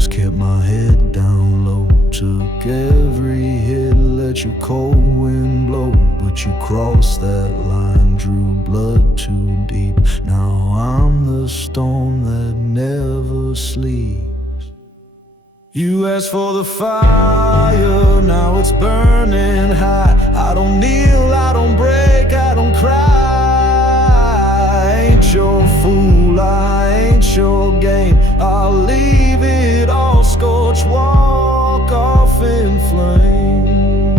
was kept my head down low. Took every hit, let your cold wind blow. But you crossed that line, drew blood too deep. Now I'm the storm that never sleeps. You asked for the fire, now it's burning high. I don't kneel, I don't break, I don't cry. I ain't your fool, I ain't your game. I'll leave it all scorched, walk off in flame.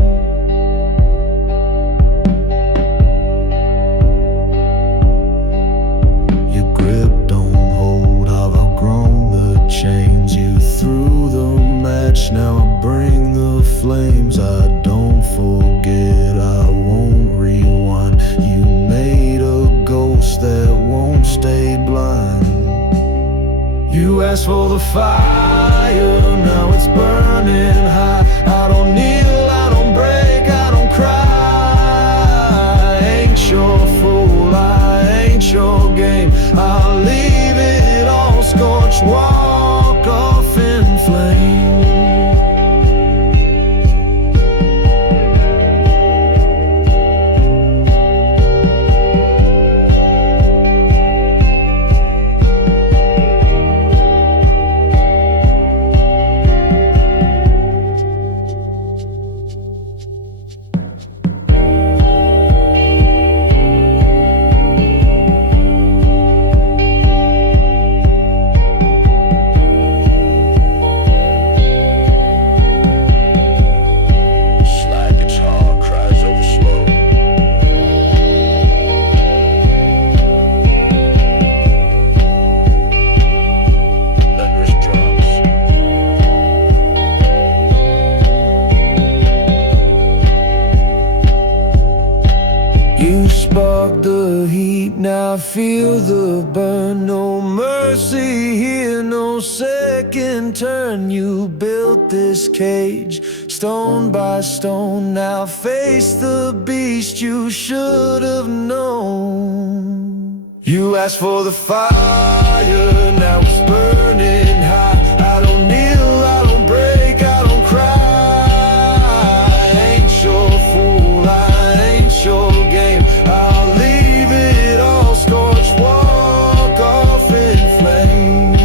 Your grip don't hold, I've outgrown the chains. You threw the match, now I bring the flames. I don't forget, I won't rewind. You made a ghost that won't stay blind. You asked for the fire, now it's burning high. I don't kneel, I don't break, I don't cry. I ain't your fool, I ain't your game. I'll leave it all scorched, walk off in flames. Now feel the burn, no mercy here, no second turn. You built this cage, stone by stone. Now face the beast you should have known. You asked for the fire, now it's burning high. I don't kneel, I don't break, I don't cry. I ain't your fool, I ain't your game. I'll leave it all scorched, walk off in flames.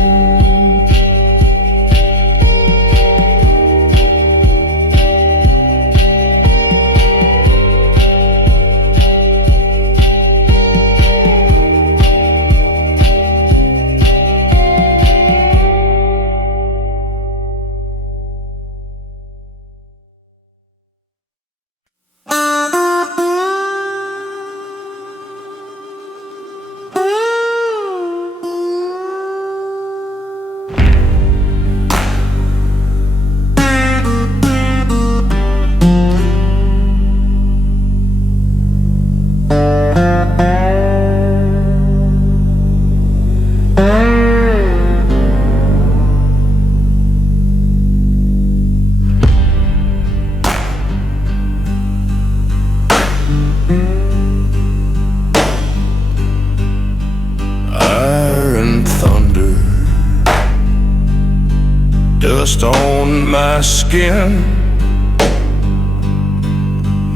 Dust on my skin,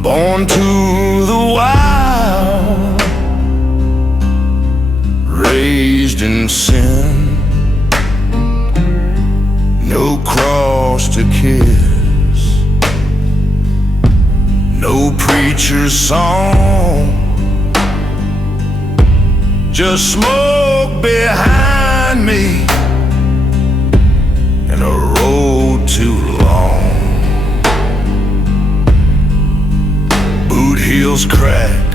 born to the wild, raised in sin, no cross to kiss, no preacher's song, just smoke behind me and a road too long. Boot heels crack,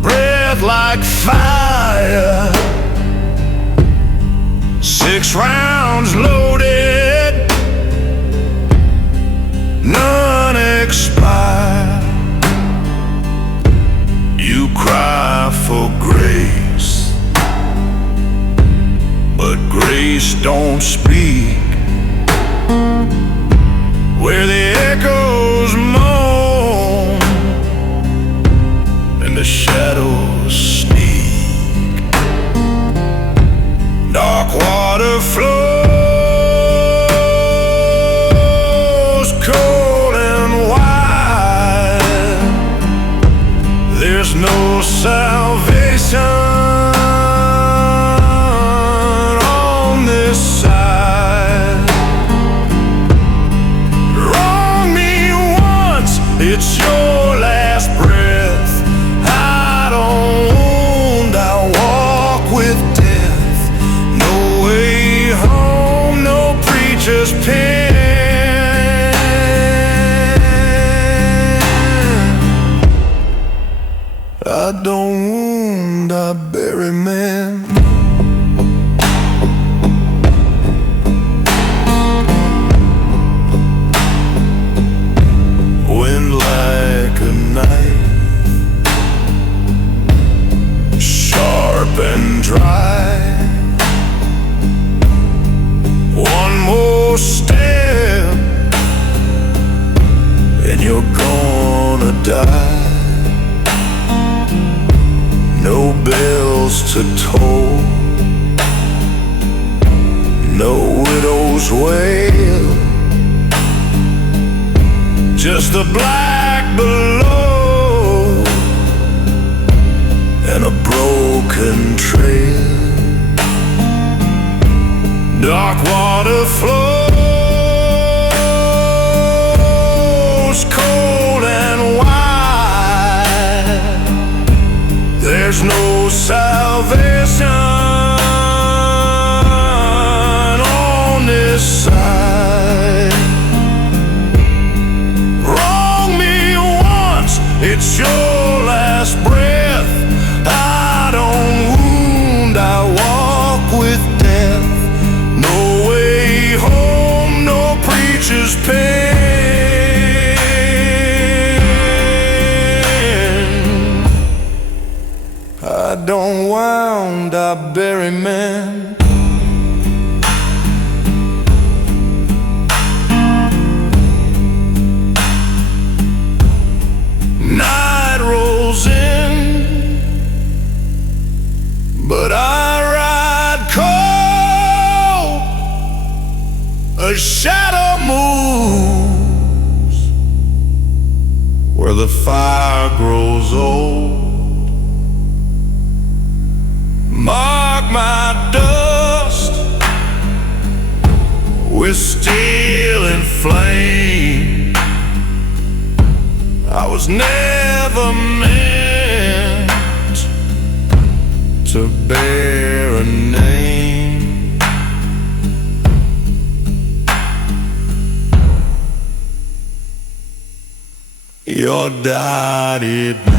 breath like fire, 6 rounds loaded, none expire. You cry for grace, but grace don't speak. Where the echoes moan and the shadows sneak, dark water it's your last breath. I don't, I walk with death. No way home, no preacher's pen. I don't wound, I bury men. Wind like a knife, sharp and dry. One more step and you're gonna die. No bells to toll, no widow's wail, just the black below and a broken trail. Dark water flows cold and wide. There's no salvation on this side. Wrong me once, it's your last breath. I don't wound, I walk with death. No way home, no preacher's pen. I don't wound, I bury men. Night rolls in, but I ride cold. A shadow moves where the fire grows old. Mark my dust with steel and flame. I was never meant to bear a name. Your dotted name.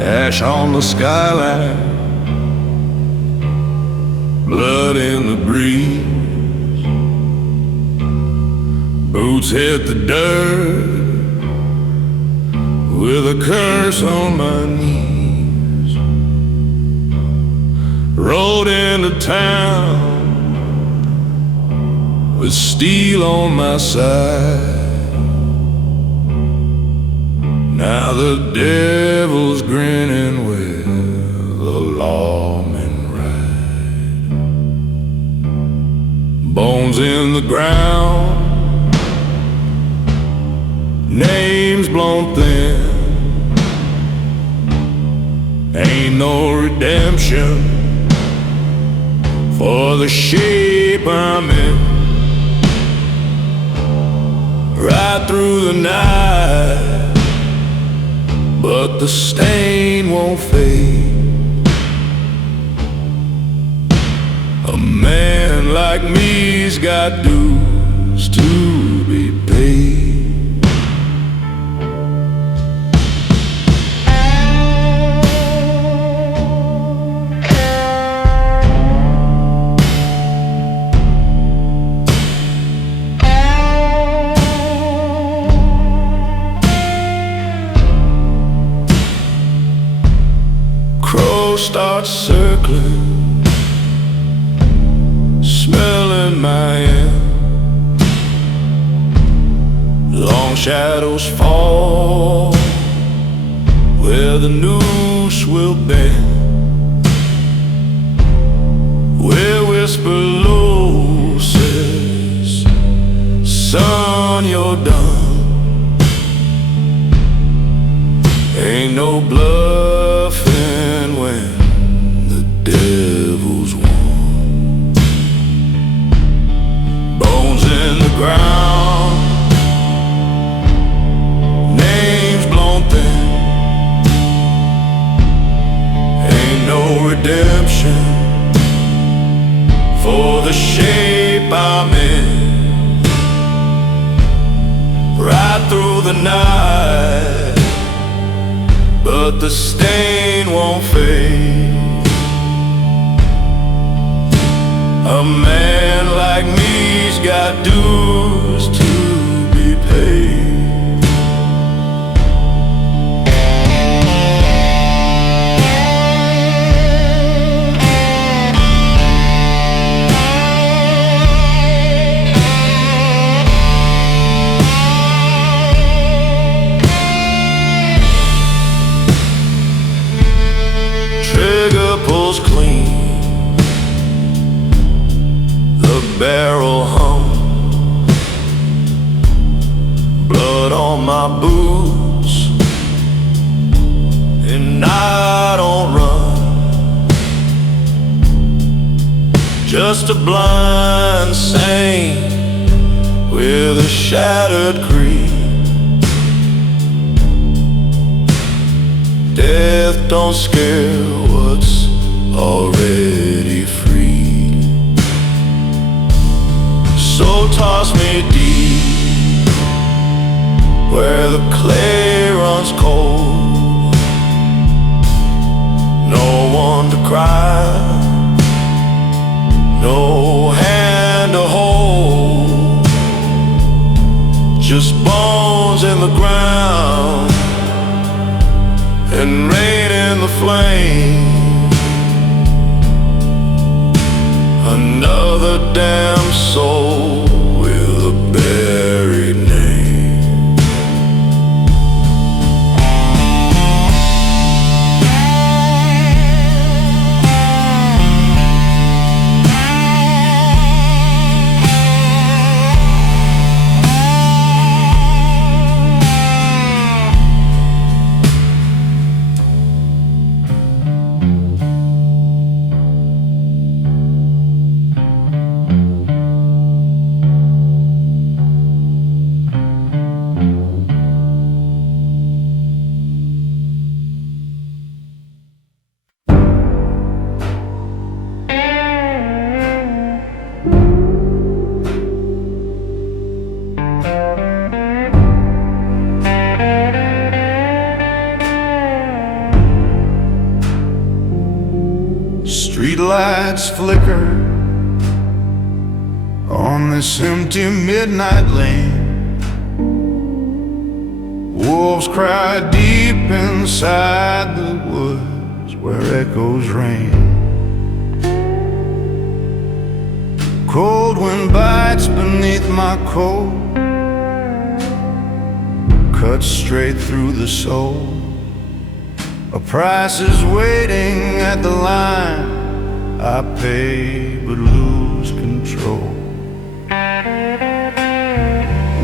Ash on the skyline, blood in the breeze. Boots hit the dirt with a curse on my knees. Rode into town with steel on my side. Now the devil's grinning with the lawmen ride. Bones in the ground, names blown thin. Ain't no redemption for the shape I'm in. Right through the night, but the stain won't fade. A man like me's got dues to be paid. Starts circling, smelling my end. Long shadows fall where the noose will bend. Where whisper low says, son, you're done. Ain't no bluffing when devil's won. Bones in the ground, names blown thin. Ain't no redemption for the shape I'm in. Right through the night, but the stain won't fade. A man like me's got dues to be paid. Trigger pulls clean, barrel hum, blood on my boots, and I don't run. Just a blind saint with a shattered creed. Death don't scare what's already freed. So toss me deep where the clay runs cold. No one to cry, no hand to hold. Just bones in the ground and rain in the flame. Another damn soul with a buried name. Streetlights flicker on this empty midnight lane. Wolves cry deep inside the woods where echoes rain. Cold wind bites beneath my coat, cuts straight through the soul. A price is waiting at the line. I pay but lose control.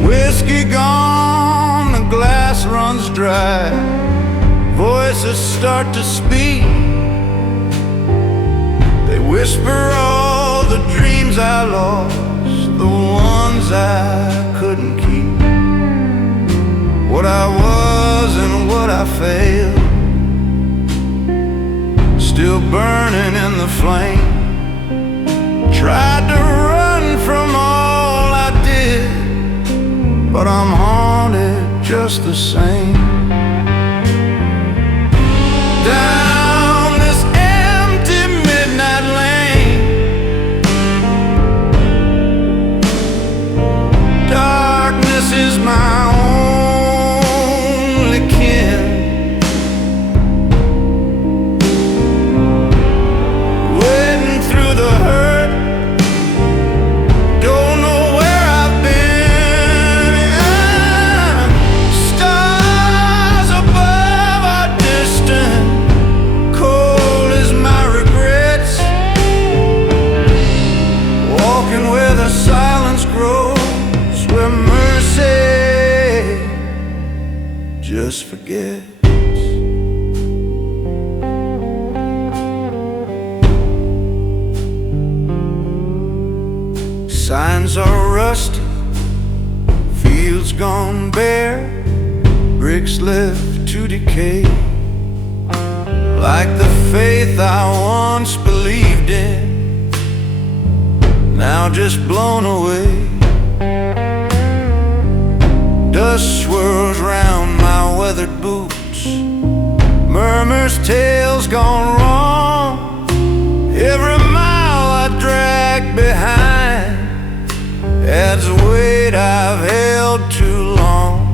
Whiskey gone, the glass runs dry. Voices start to speak. They whisper all the dreams I lost, the ones I couldn't keep. What I was and what I failed, still burning in the flame. Tried to run from all I did, but I'm haunted just the same. Down this empty midnight lane, darkness is my only kin. Wading through the hurt, don't know where I've been. Stars above are distant, cold as my regrets. Walking where the silence grows, where mercy just forgets. Signs are rusty, fields gone bare, bricks left to decay. Like the faith I once believed in, now just blown away. Dust swirls round my weathered boots, murmurs tales gone wrong. Every mile I drag behind adds a weight I've held too long.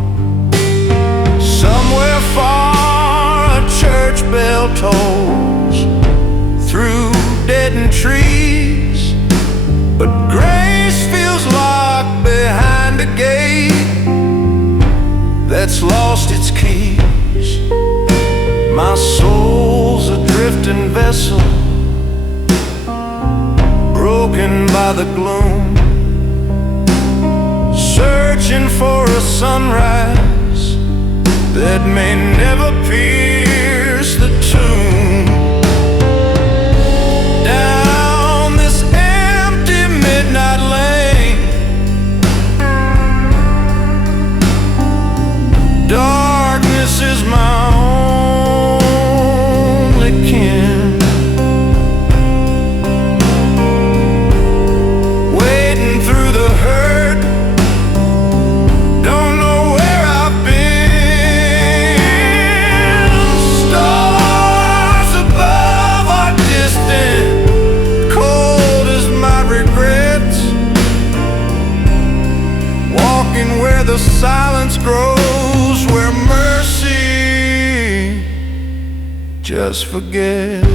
Somewhere far a church bell tolls through deadened trees, but grace feels locked behind a gate that's lost its keys. My soul's a drifting vessel, broken by the gloom, searching for a sunrise that may never pierce the tomb. Down this empty midnight lane, darkness is my only kin. Wading through the hurt, don't know where I've been. Stars above are distant, cold as my regrets. Walking where the silence grows, where mercy just forgets.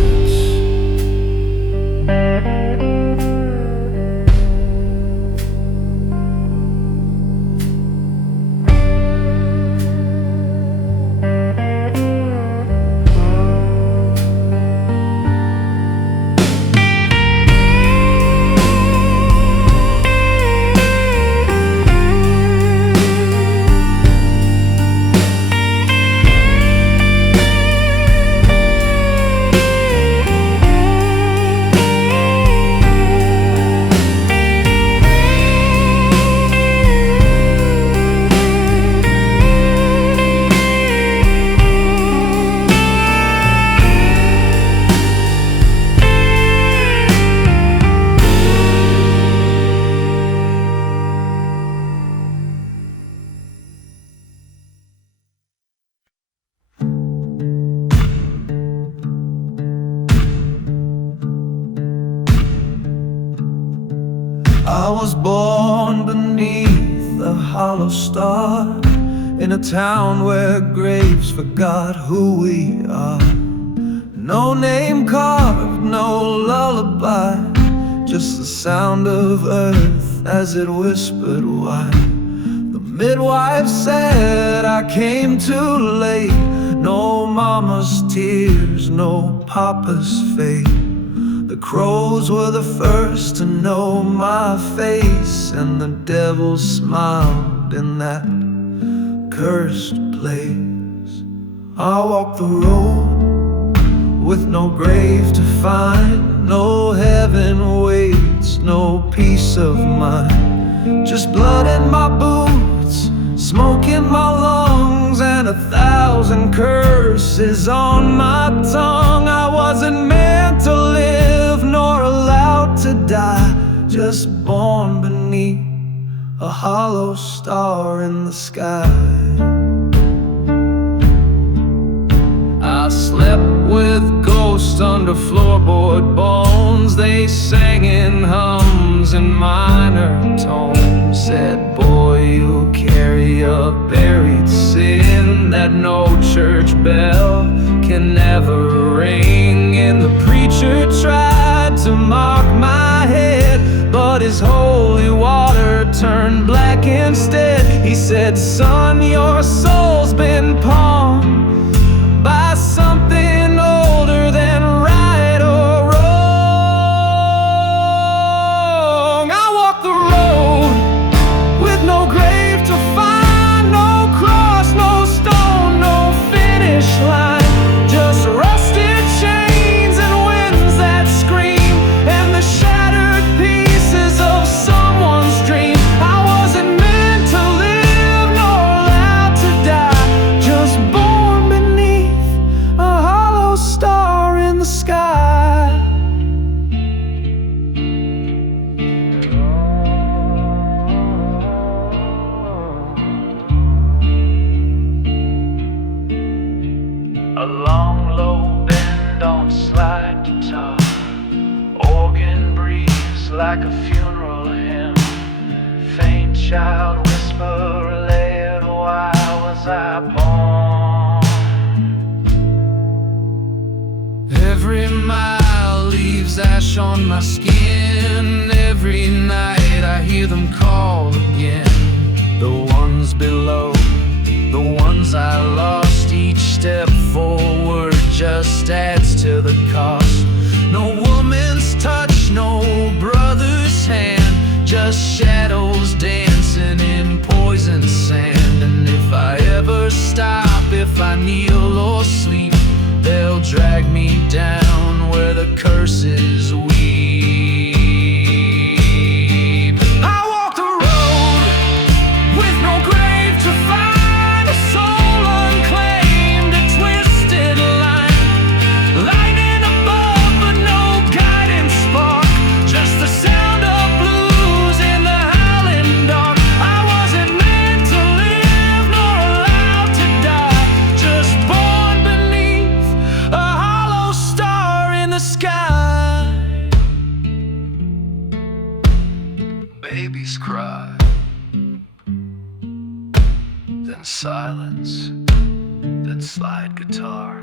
I was born beneath a hollow star, in a town where graves forgot who we are. No name carved, no lullaby, just the sound of earth as it whispered why. The midwife said I came too late. No mama's tears, no papa's fate. The crows were the first to know my face, and the devil smiled in that cursed place. I walk the road with no grave to find, no heaven waits, no peace of mind. Just blood in my boots, smoke in my lungs, and 1,000 curses on my tongue. I wasn't meant to live nor allowed to die, just born beneath a hollow star in the sky. I slept with ghosts under floorboard bones. They sang in hums and minor tones. Said, boy, you carry a buried sin that no church bell can never ring. And the preacher tried to mark my head, but his holy water turned black instead. He said, son, your soul's been pawned by something older than right or wrong. I walk the road with no grave to find, no cross, no stone, no finish line, just rusted chains and winds that scream, and the shattered pieces of someone's dream. I wasn't meant to live nor allowed to die, just born beneath a hollow star in the sky. A long, low bend on slide guitar, organ breathes like a funeral hymn. Faint child whisper, led, why was I born? Every mile leaves ash on my skin. Every night I hear them call again. The ones below, the ones I lost. Each step forward just adds to the cost. No woman's touch, no brother's hand, just shadows dancing in poison sand. And if I ever stop, if I kneel or sleep, they'll drag me down where the curses weep. I walk the road with no grave to find, a soul unclaimed, a twisted line, lightning above but no guiding spark, just the sound of blues in the howling dark. I wasn't meant to live nor allowed to die, just born beneath a hollow star in the sky. Babies cry, then silence, then slide guitar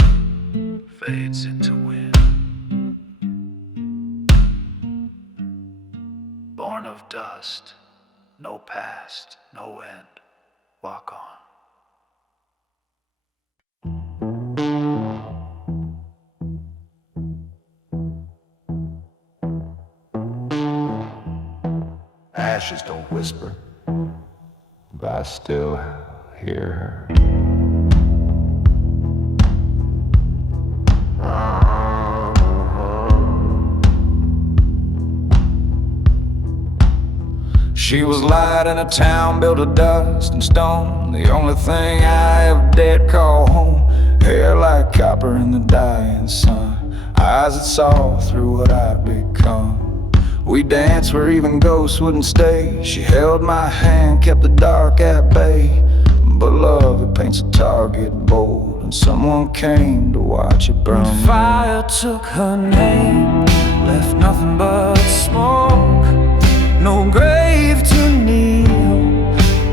fades into wind. Born of dust, no past, no end, walk on. Ashes don't whisper, but I still hear her. She was light in a town built of dust and stone, the only thing I ever dared call home. Hair like copper in the dying sun, eyes that saw through what I'd become. We danced where even ghosts wouldn't stay. She held my hand, kept the dark at bay. But love, it paints a target bold, and someone came to watch it burn. When fire took her name, left nothing but smoke. No grave to kneel,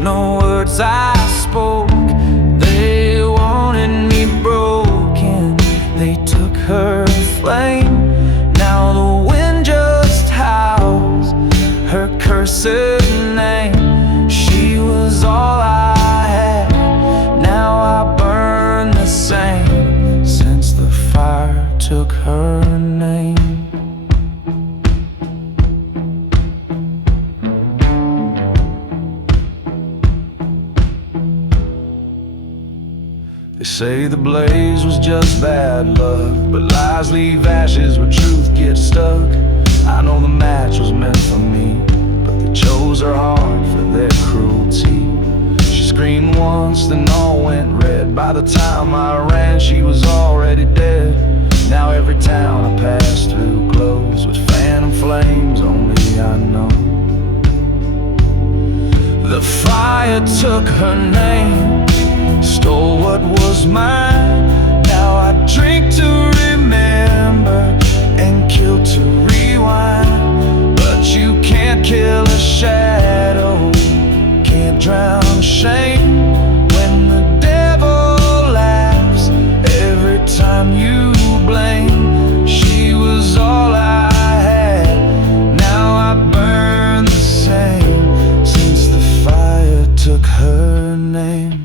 no words I spoke. They wanted me broken, they took her flame. Now the wind just howls say the blaze was just bad luck, but lies leave ashes where truth gets stuck. I know the match was meant for me, but they chose her heart for their cruelty. She screamed once, then all went red. By the time I ran, she was already dead. Now every town I pass through glows with phantom flames only I know. The fire took her name, stole what was mine. Now I drink to remember and kill to rewind. But you can't kill a shadow, can't drown shame. When the devil laughs every time you blame, she was all I had. Now I burn the same since the fire took her name.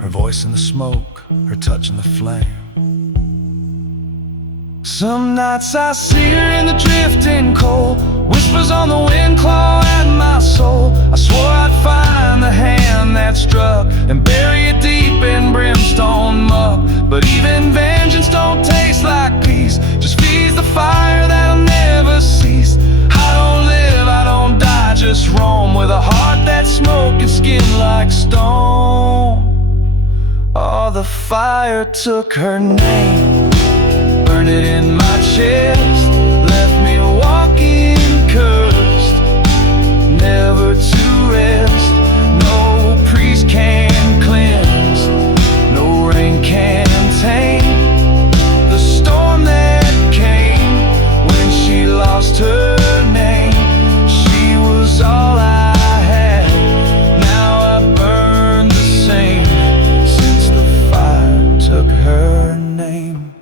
Her voice in the smoke, her touch in the flame. Some nights I see her in the drifting cold, whispers on the wind claw at my soul. I swore I'd find the hand that struck and bury it deep in brimstone muck. But even vengeance don't taste like peace, just feeds the fire that'll never cease. I don't live, I don't die, just roam with a heart that's smoke and skin like stone. Oh, the fire took her name, burned it in my chest, left me walking cursed, never to rest. No priest can cleanse, no rain can tame the storm that came when she lost her name. She was all I had, now I burn the same since the fire took her name.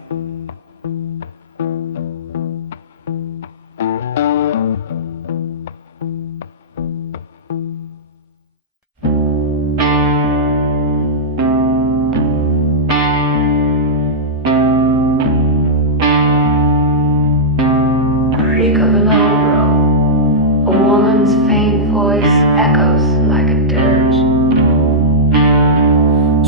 Freak of an old road, a woman's faint voice echoes like a dirge.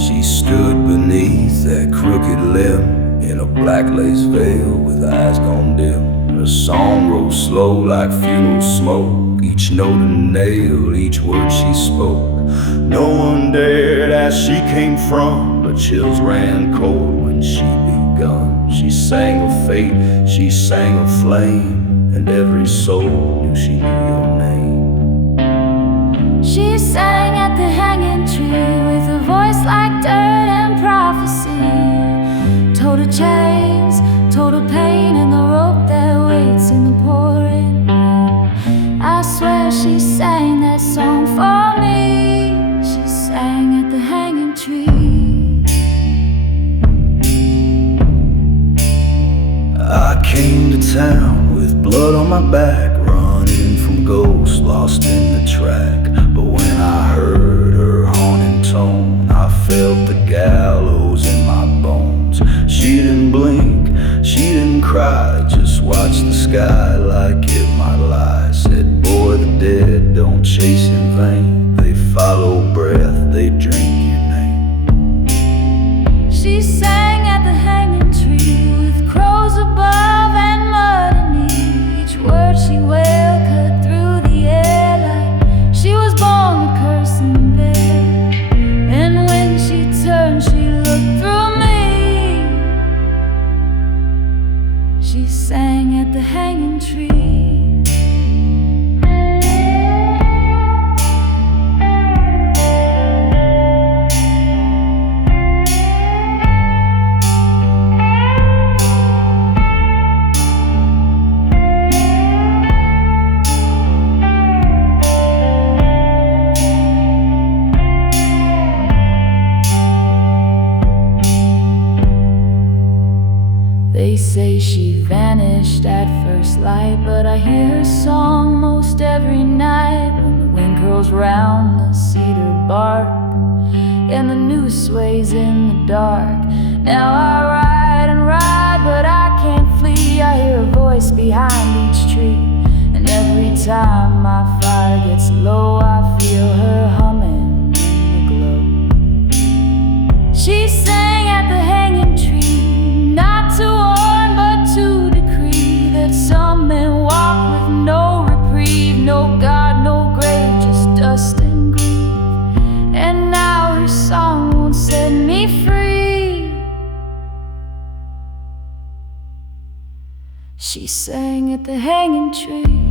She stood beneath that crooked limb in a black lace veil with eyes gone dim. Her song rose slow like funeral smoke, each note a nail, each word she spoke. No one dared ask she came from, but chills ran cold when she begun. She sang of fate, she sang of flame, and every soul knew she knew your name. She sang at the hanging tree with a voice like dirt and prophecy. Told her chains, told her pain, and the rope that waits in the pouring rain. I swear she sang that song for me. She sang at the hanging tree. I came to town with blood on my back, running from ghosts lost in the track. But when I heard her haunting tone, I felt the gallows in my bones. She didn't blink, she didn't cry, just watched the sky like it might lie. Said, boy, the dead don't chase in vain, they follow breath, they drink your name. She sang at the hanging tree with crows above and mud beneath. Each word she wailed cut through the air like she was born to curse and bear. And when she turned, she looked through me. She sang at the hanging tree. They say she vanished at first light, but I hear her song most every night when the wind curls round the cedar bark and the noose sways in the dark. Now I ride and ride, but I can't flee. I hear a voice behind each tree, and every time my fire fire gets low, I feel her humming in the glow. She sang at the hanging tree, not to warn but to decree that some men walk with no reprieve, no God, no grave, just dust and grief. And now her song won't set me free. She sang at the hanging tree.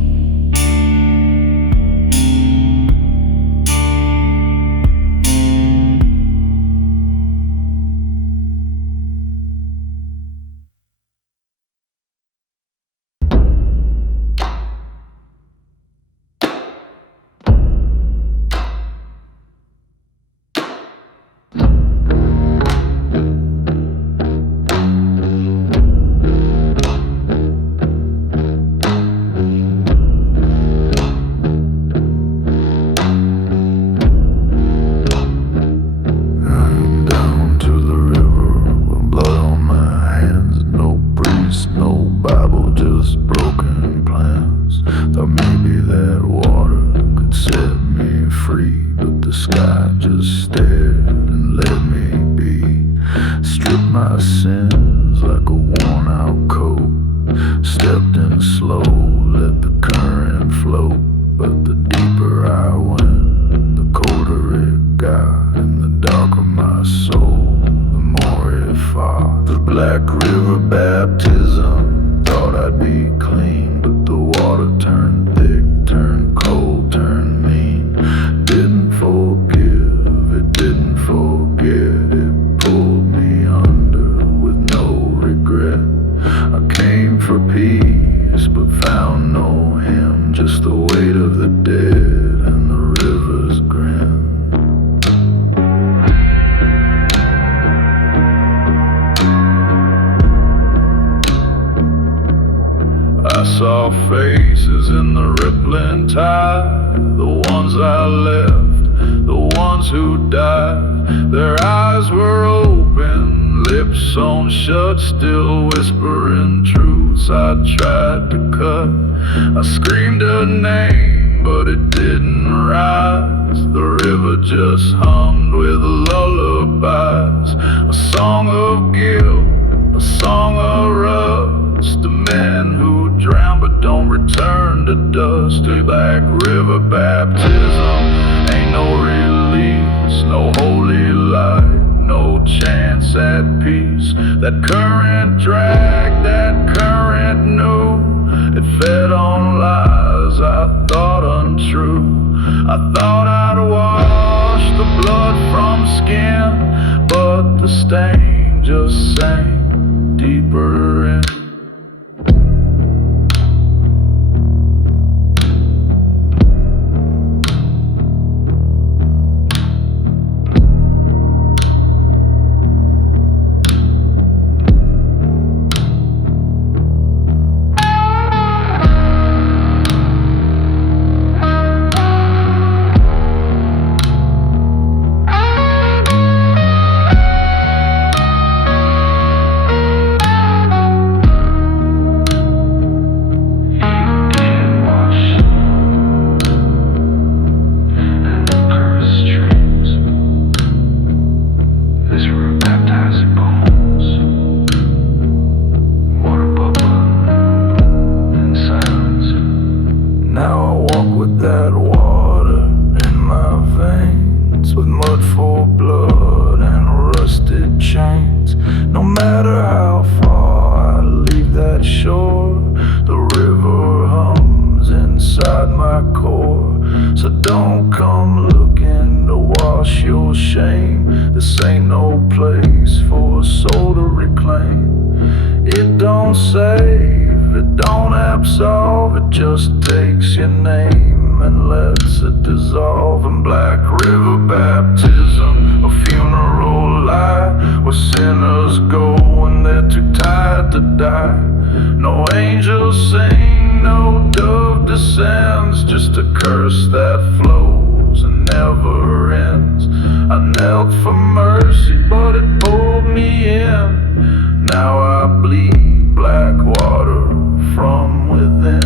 Now I bleed black water from within.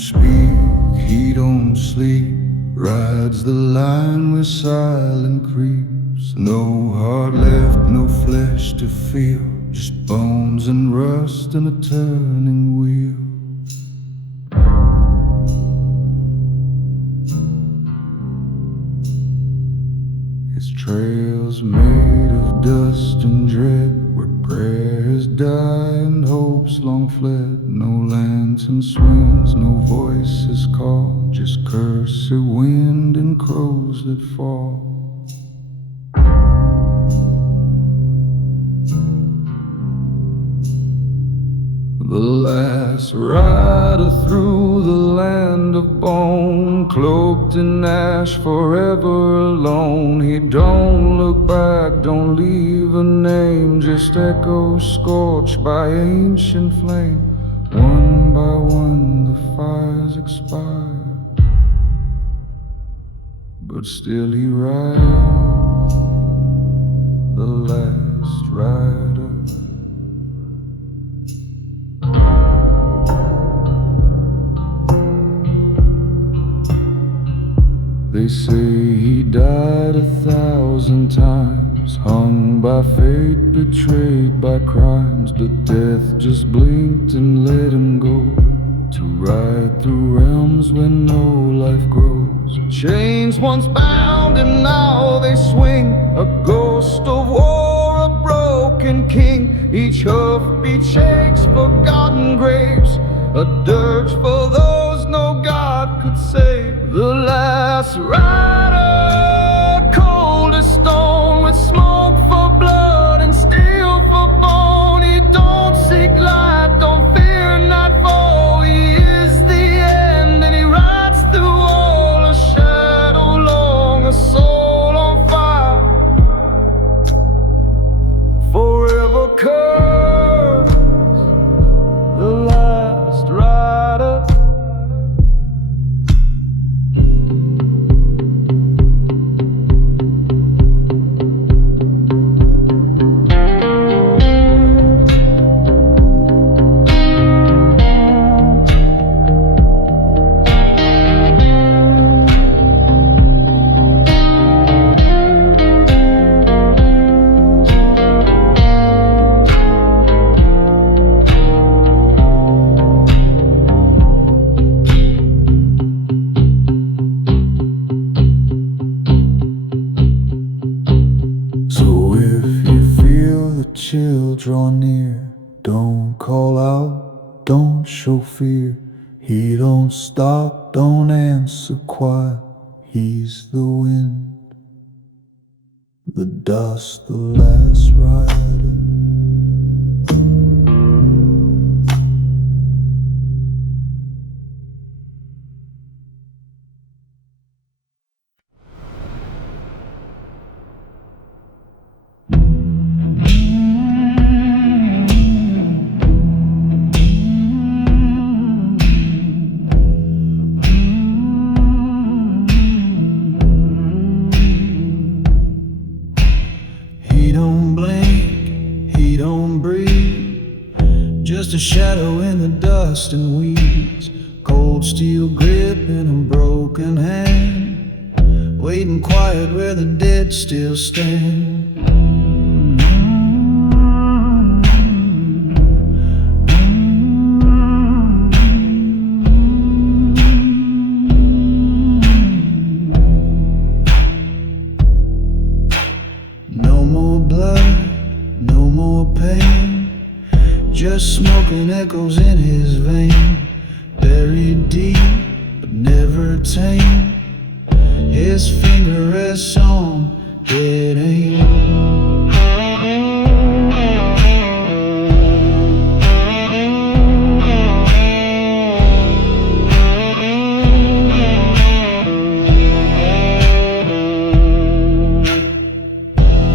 speak, he don't sleep. Rides the line with silent creeps. No heart left, no flesh to feel. Just bones and rust and a turning wheel. His trails made of dust and dread, where prayers die and hopes long fled. No lantern swings, no voices call, just cursed wind and crows that fall. The last rider through the land of bone, cloaked in ash, forever alone. He don't look back, don't leave a name, just echoes scorched by ancient flame. One by one the fires expire, but still he rides, the last rider. They say he died 1,000 times, hung by fate, betrayed by crimes. But death just blinked and let him go, to ride through realms where no life grows. Chains once bound and now they swing, a ghost of war, a broken king. Each hoofbeat shakes forgotten graves, a dirge for those no God could save. The last rider, cold as stone, with smoke for blood and steel for bone. He don't seek light, don't fear nightfall. He is the end and he rides through all, a shadow long, a soul on fire, forever cursed, the last rider. Chill draw near, don't call out, don't show fear. He don't stop, don't answer quiet. He's the wind, the dust, the last rider. Just a shadow in the dust and weeds, cold steel grip in a broken hand, waiting quiet where the dead still stand. No more blood, no more pain, just smoke and echoes in his vein, buried deep but never tame. His finger rests on dead aim.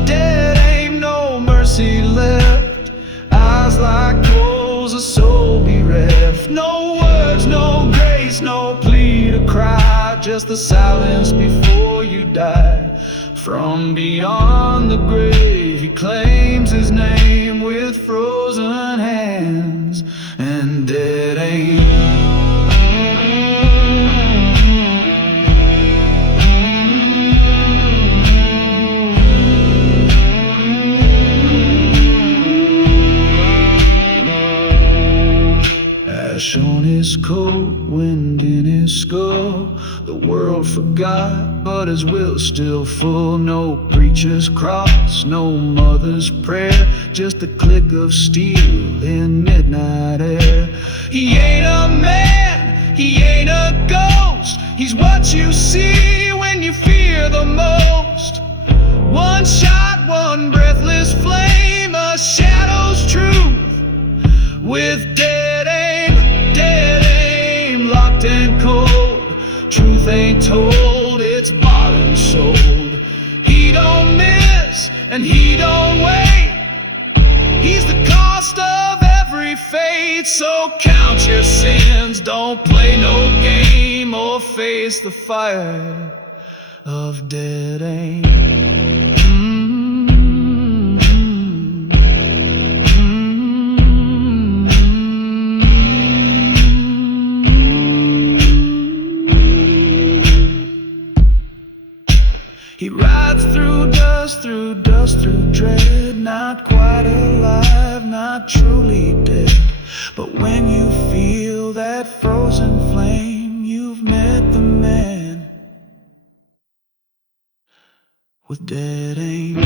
Dead aim, no mercy left, eyes like coals, a soul bereft. No words, no grace, no plea to cry, just the silence before you die. From beyond the grave he claims his name with frozen hands and dead aim. forgot, but his will's still full. No preacher's cross, no mother's prayer, just the click of steel in midnight air. He ain't a man, he ain't a ghost, he's what you see when you fear the most. One shot, one breathless flame, a shadow's truth with dead aim, locked and cold. Truth ain't told, it's bought and sold. He don't miss and he don't wait, he's the cost of every fate. So count your sins, don't play no game or face the fire of dead aim. He rides through dust, through dread, not quite alive, not truly dead. But when you feel that frozen flame, you've met the man with dead aim.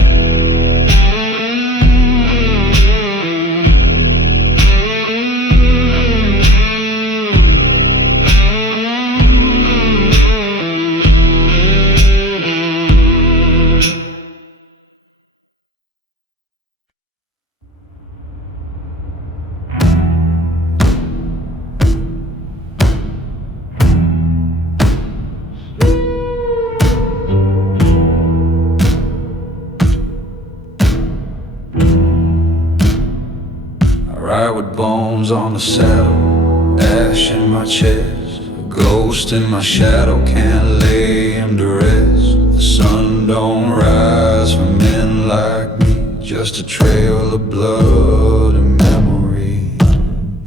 Ride with bones on the saddle, ash in my chest, a ghost in my shadow, can't lay him to rest. The sun don't rise for men like me, just a trail of blood and memory.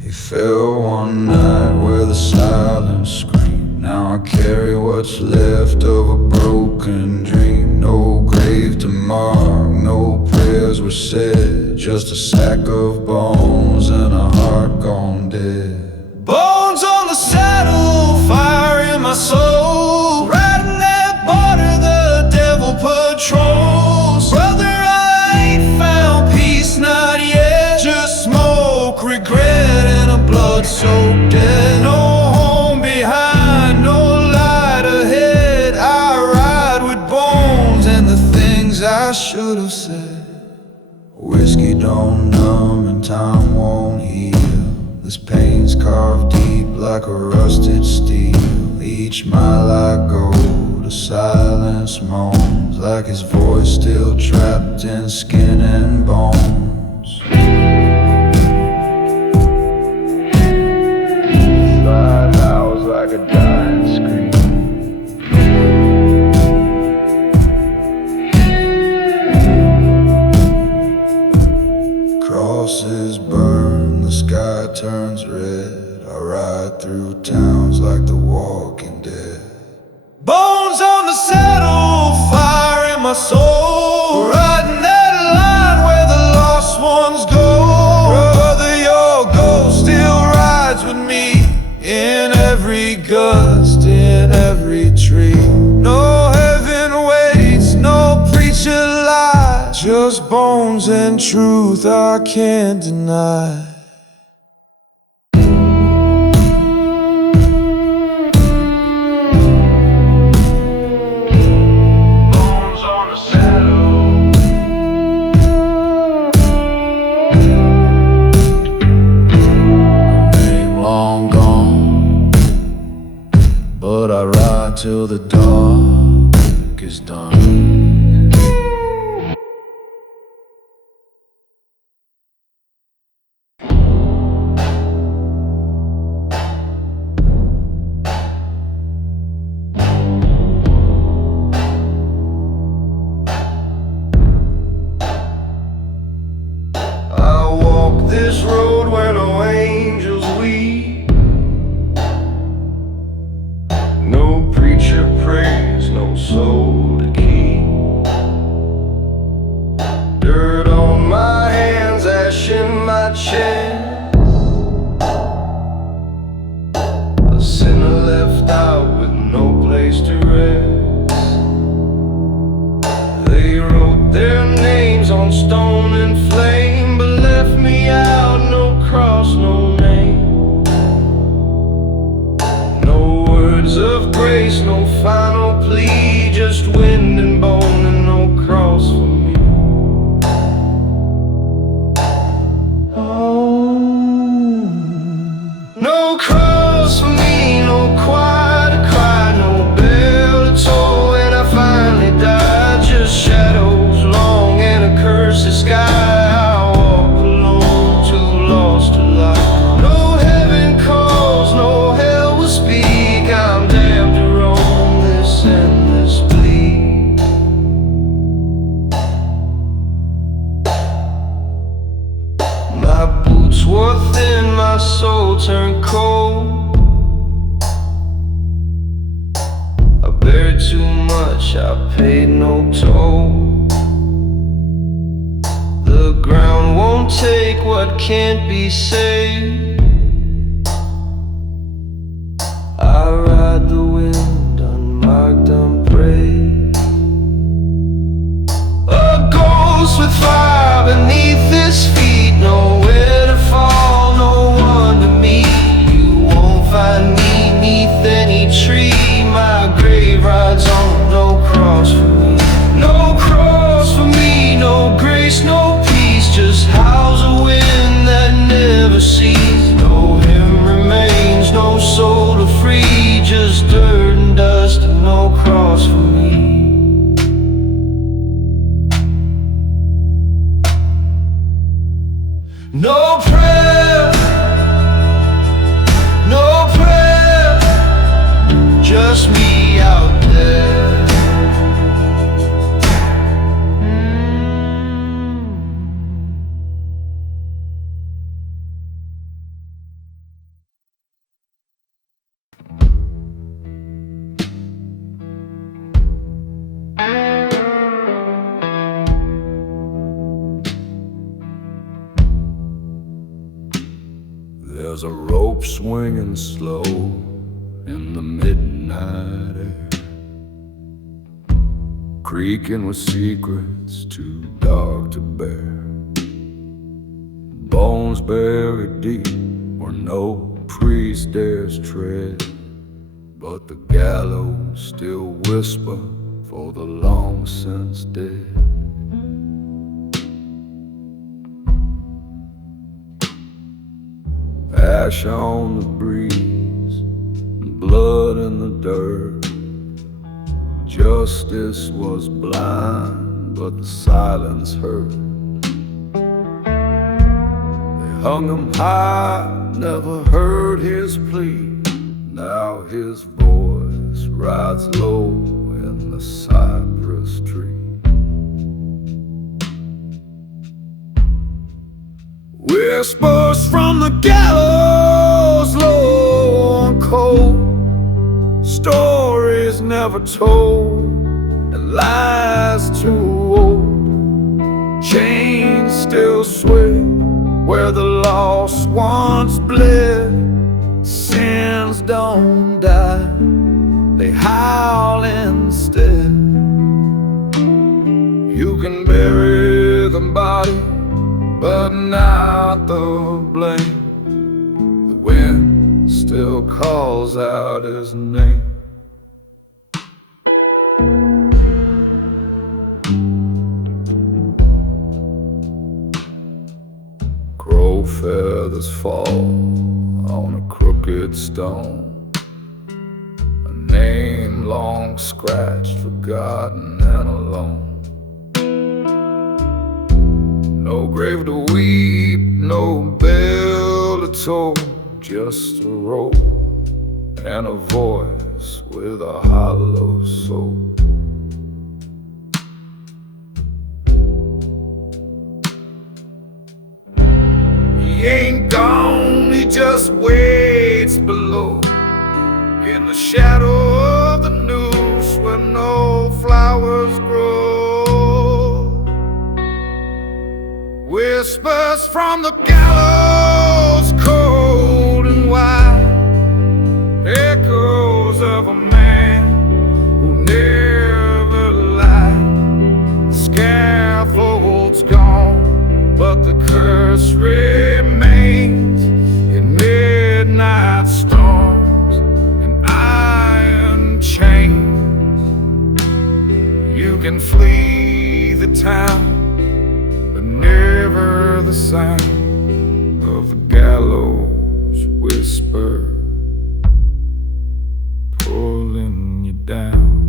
He fell one night where the silence screamed. Now I carry what's left of a broken dream. No grave to mark, no prayers were said, just a sack of bones and a heart gone dead. Bones on the saddle, fire in my soul, riding that border the devil patrols. Brother, I ain't found peace, not yet, just smoke, regret, and a blood-soaked dead. No home behind, no light ahead, I ride with bones and the things I should have said. Whiskey don't numb and time won't heal. This pain's carved deep like a rusted steel. Each mile I go, the silence moans, like his voice still trapped in skin and bones. Slide howls like a dying scream. Crosses burn, the sky turns red. I ride through towns like the walking dead. Bones on the saddle, fire in my soul, riding that line where the lost ones go. Brother, your ghost still rides with me, in every gust, in every tree. No heaven waits, no preacher lies, just bones and truth I can't deny. But I ride till the dark is done. Their names on stone and flame, but left me out, no cross, no name. No words of grace, no final plea, just wind and bone and no cross for me. Oh, no cross for me, no choir to cry, no bell to toll when I finally die, just shadows long and a cursed sky. I walk alone, too lost to lie. No heaven calls, no hell will speak. I'm damned to roam this endless bleak. My boots wore thin, my soul turned cold. I buried too much, I paid no toll. The ground won't take what can't be saved. I ride the wind, unmarked, unprayed. A ghost with fire beneath his feet, nowhere to fall, no one to meet. You won't find me neath any tree. My grave rides on, no cross for me. No cross for me, no grace, no peace, just howls a wind that never ceases. No hymn remains, no soul to free, just dirt and dust and no cross for me. No prayer, no prayer, just me out there. There's a rope swinging slow in the midnight air, creaking with secrets too dark to bear. Bones buried deep where no priest dares tread, but the gallows still whisper for the long since dead. Ash on the breeze, blood in the dirt. Justice was blind, but the silence hurt. They hung him high, never heard his plea. Now his voice rides low in the cypress tree. Whispers from the gallows, low and cold. Stories never told, and lies too old. Chains still sway where the lost once bled. Sins don't die, they howl instead. You can bury the body, but not the blame. The wind still calls out his name. Crow feathers fall on a crooked stone, a name long scratched, forgotten and alone. No grave to weep, no bell to toll, just a rope and a voice with a hollow soul. He ain't gone, he just waits below, in the shadow of the noose where no flowers grow. Whispers from the gallows, cold and wide, echoes of a man who never lied, scared curse remains in midnight storms and iron chains. You can flee the town, but never the sound of the gallows whisper pulling you down.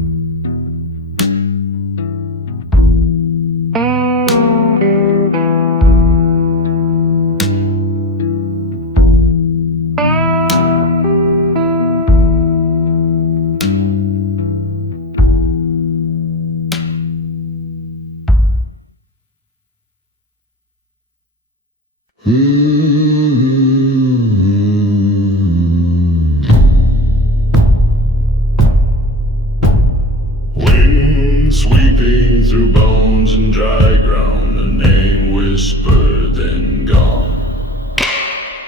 Wind sweeping through bones and dry ground, a name whispered then gone.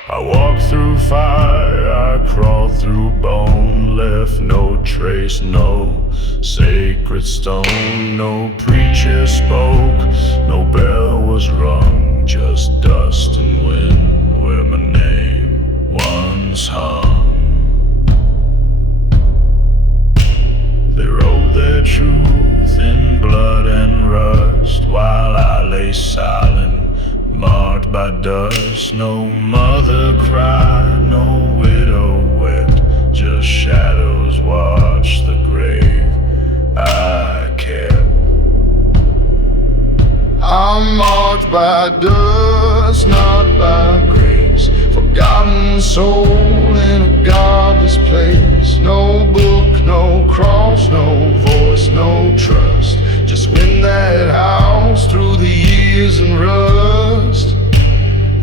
I walked through fire, I crawled through bone, left no trace, no sacred stone. No preacher spoke, no bell was rung, just dust and wind where my name once hung. They wrote their truth in blood and rust, while I lay silent, marked by dust. No mother cried, no widow wept, just shadows watched the grave I kept. I'm marked by dust, not by grace, forgotten soul in a godless place. No book, no cross, no voice, no trust, just win that house through the years and rust.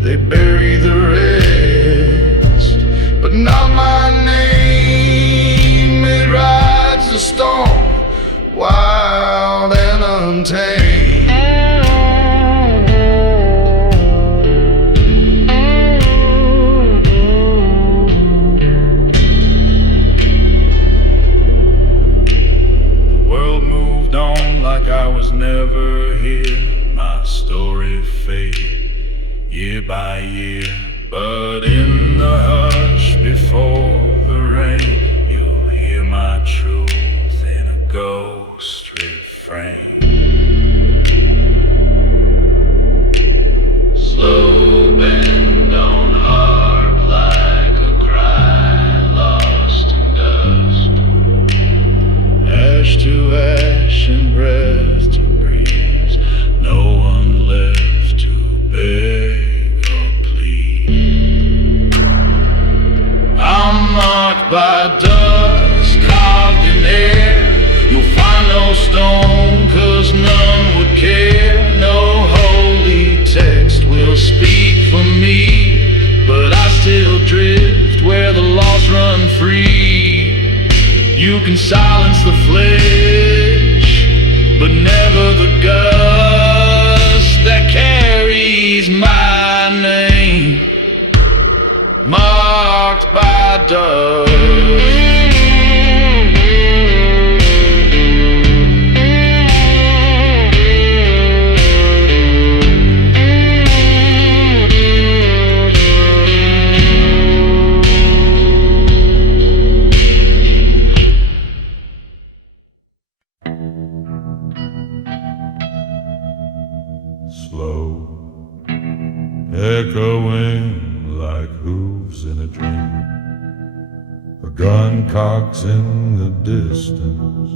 They bury the rest, but not my name. It rides the storm, wild and untamed. Like I was never here, my story faded year by year. But in the hush before the rain, you'll hear my truth in a ghost refrain. Slow bend on harp like a cry lost in dust, ash to ash and breath to breeze, no one left to beg or plead. I'm marked by dust, carved in air. You'll find no stone, 'cause none would care. No holy text will speak for me, but I still drift where the lost run free. You can silence the flesh, but never the gust that carries my name, marked by dust. Slow, echoing like hooves in a dream, a gun cocks in the distance,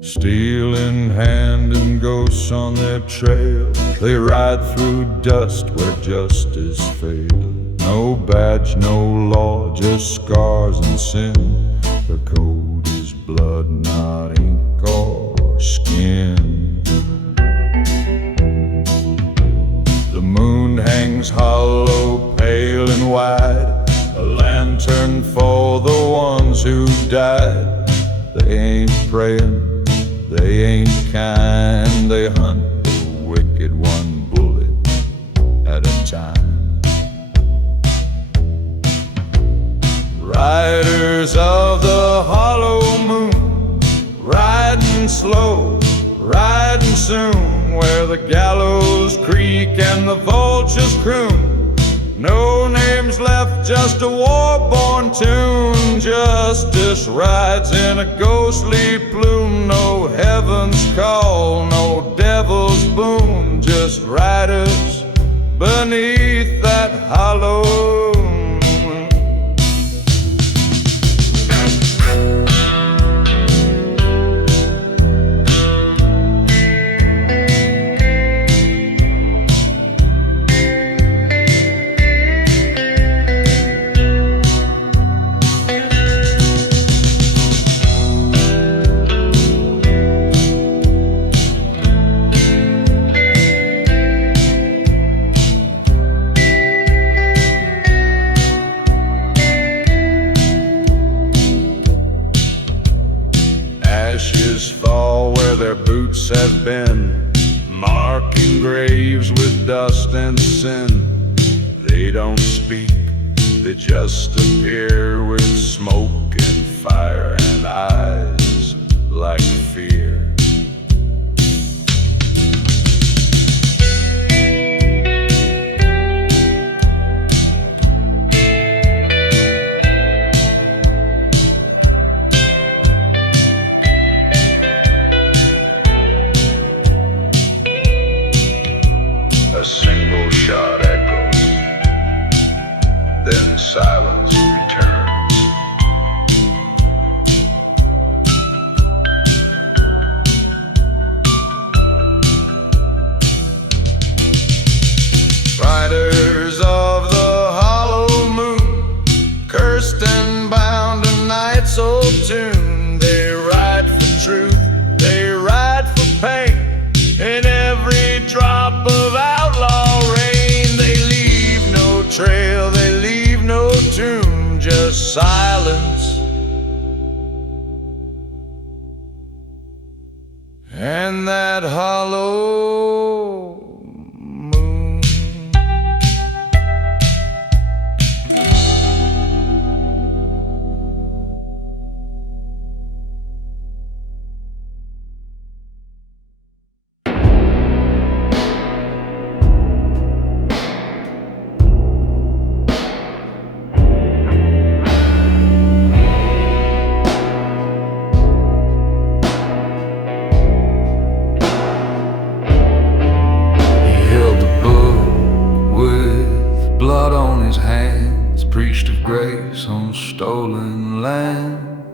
steel in hand and ghosts on their trail. They ride through dust where justice failed. No badge, no law, just scars and sin. The code is blood, not ink or skin. The moon hangs hollow, pale and wide, a lantern for the ones who died. They ain't praying, they ain't kind, they hunt the wicked one bullet at a time. Riders of the hollow moon, riding slow, riding soon, where the gallows creak and the vultures croon. No names left, just a war-born tune. Justice rides in a ghostly plume. No heaven's call, no devil's boon, just riders beneath that hollow moon. Ashes fall where their boots have been, marking graves with dust and sin. They don't speak, they just appear with smoke and fire and eyes like fear. A single shot echoes, then silence returns. Riders of the hollow moon, cursed and bound to night's old tune. They ride for truth, they ride for pain, in every drop of outlaw rain. They leave no trail, they leave no tomb, just silence and that hollow moon. Blood on his hands, preached of grace on stolen land.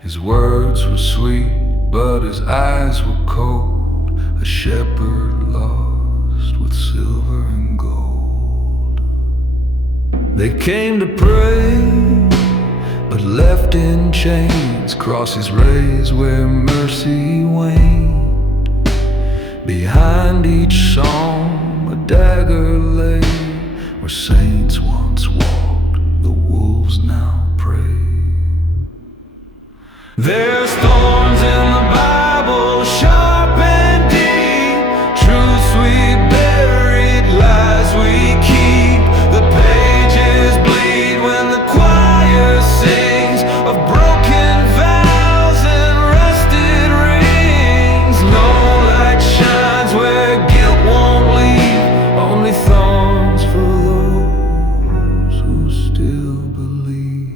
His words were sweet, but his eyes were cold, a shepherd lost with silver and gold. They came to pray, but left in chains, cross his rays where mercy waned. Behind each song a dagger lay, where saints once walked, the wolves now prey. There's thorns in the Bible, sharp and deep, truths we buried, lies we keep. The pages bleed when the choir sings of broken vows and rusted rings. No light shines where guilt won't leave, only thorns for those who still believe.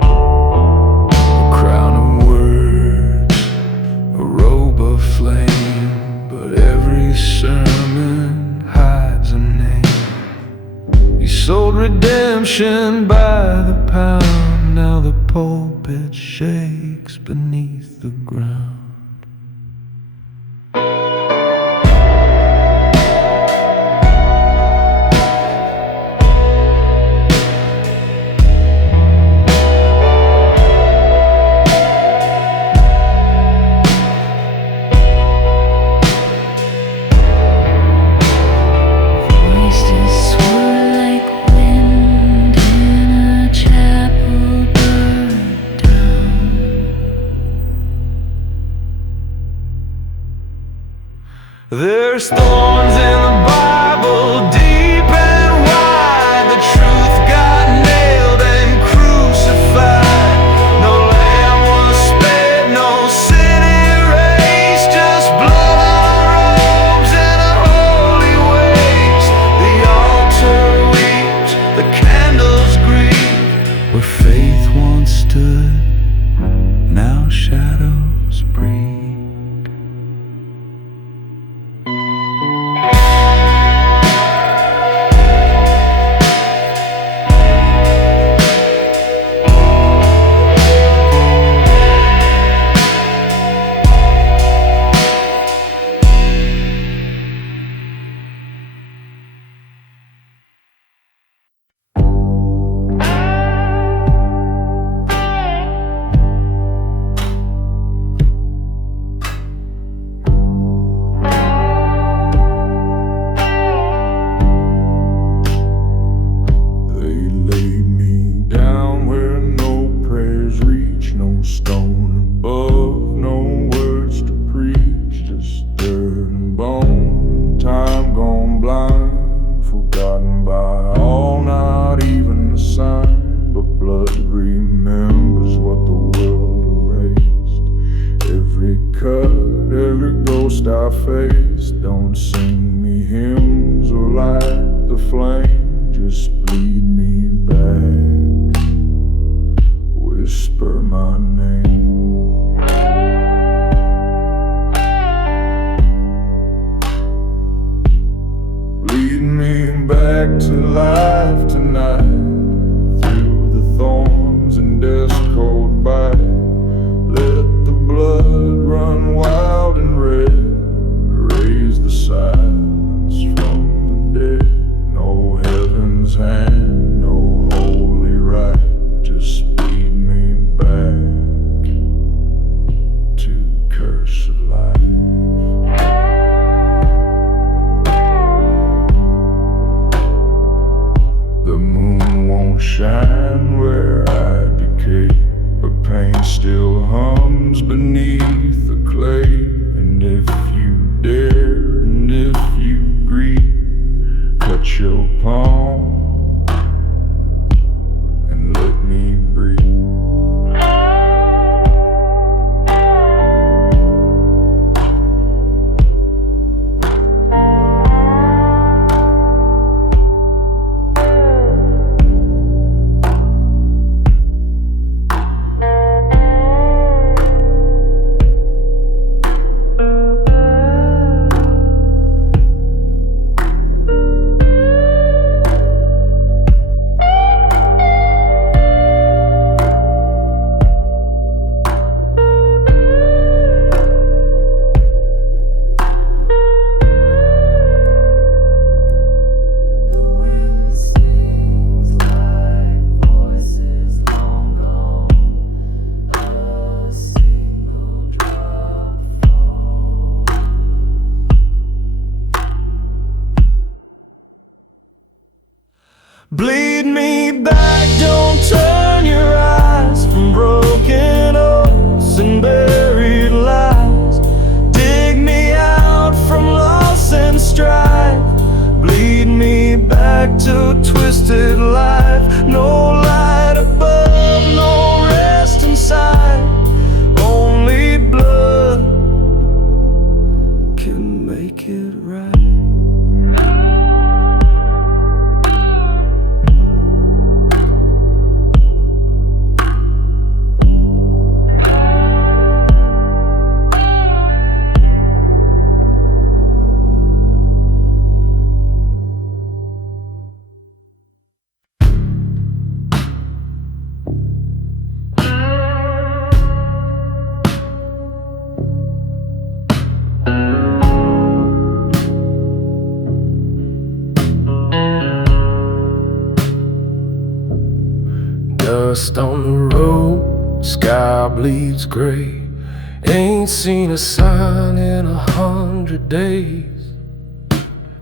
A crown of words, a robe of flame, but every sermon hides a name. He sold redemption by the pound, now the pulpit shakes beneath the ground. Voices swirl like wind in a chapel burned down. There's thorns in the Bible, deep just lead me back. Whisper my name. Lead me back to life tonight, through the thorns and death's cold bite. Let the blood run wild and red, raise the silence from the dead. No heaven's hand, no holy right, just lead me back to cursed life. The moon won't shine where I decay, but pain still hums beneath the clay. And if you dare, and if you grieve, cut your palm and let me breathe. Bleed me back, don't turn your eyes from broken oaths and buried lies. Dig me out from loss and strife. Bleed me back to a twisted life. No light above, no rest inside. Only blood can make it right. Dust on the road, sky bleeds gray. Ain't seen a sign in 100 days.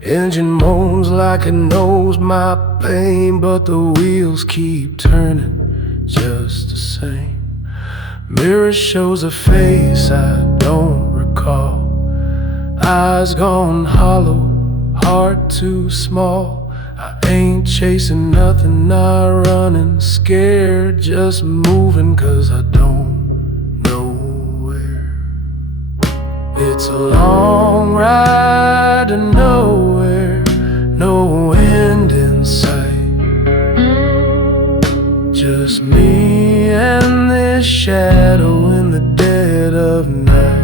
Engine moans like it knows my pain, but the wheels keep turning just the same. Mirror shows a face I don't recall. Eyes gone hollow, heart too small. I ain't chasing nothing, not running, scared, just moving 'cause I don't know where. It's a long ride to nowhere, no end in sight. Just me and this shadow in the dead of night.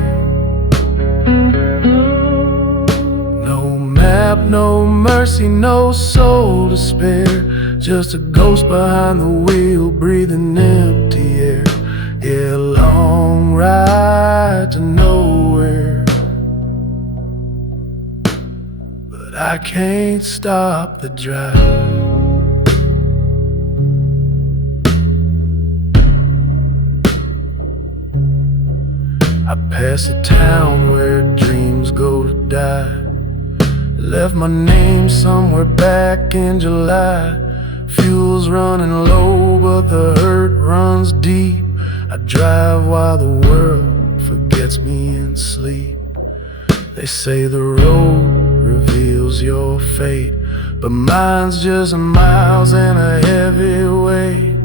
No mercy, no soul to spare. Just a ghost behind the wheel, breathing empty air. Yeah, long ride to nowhere, but I can't stop the drive. I pass a town where dreams go to die. Left my name somewhere back in July. Fuel's running low, but the hurt runs deep. I drive while the world forgets me in sleep. They say the road reveals your fate, but mine's just miles and a heavy weight.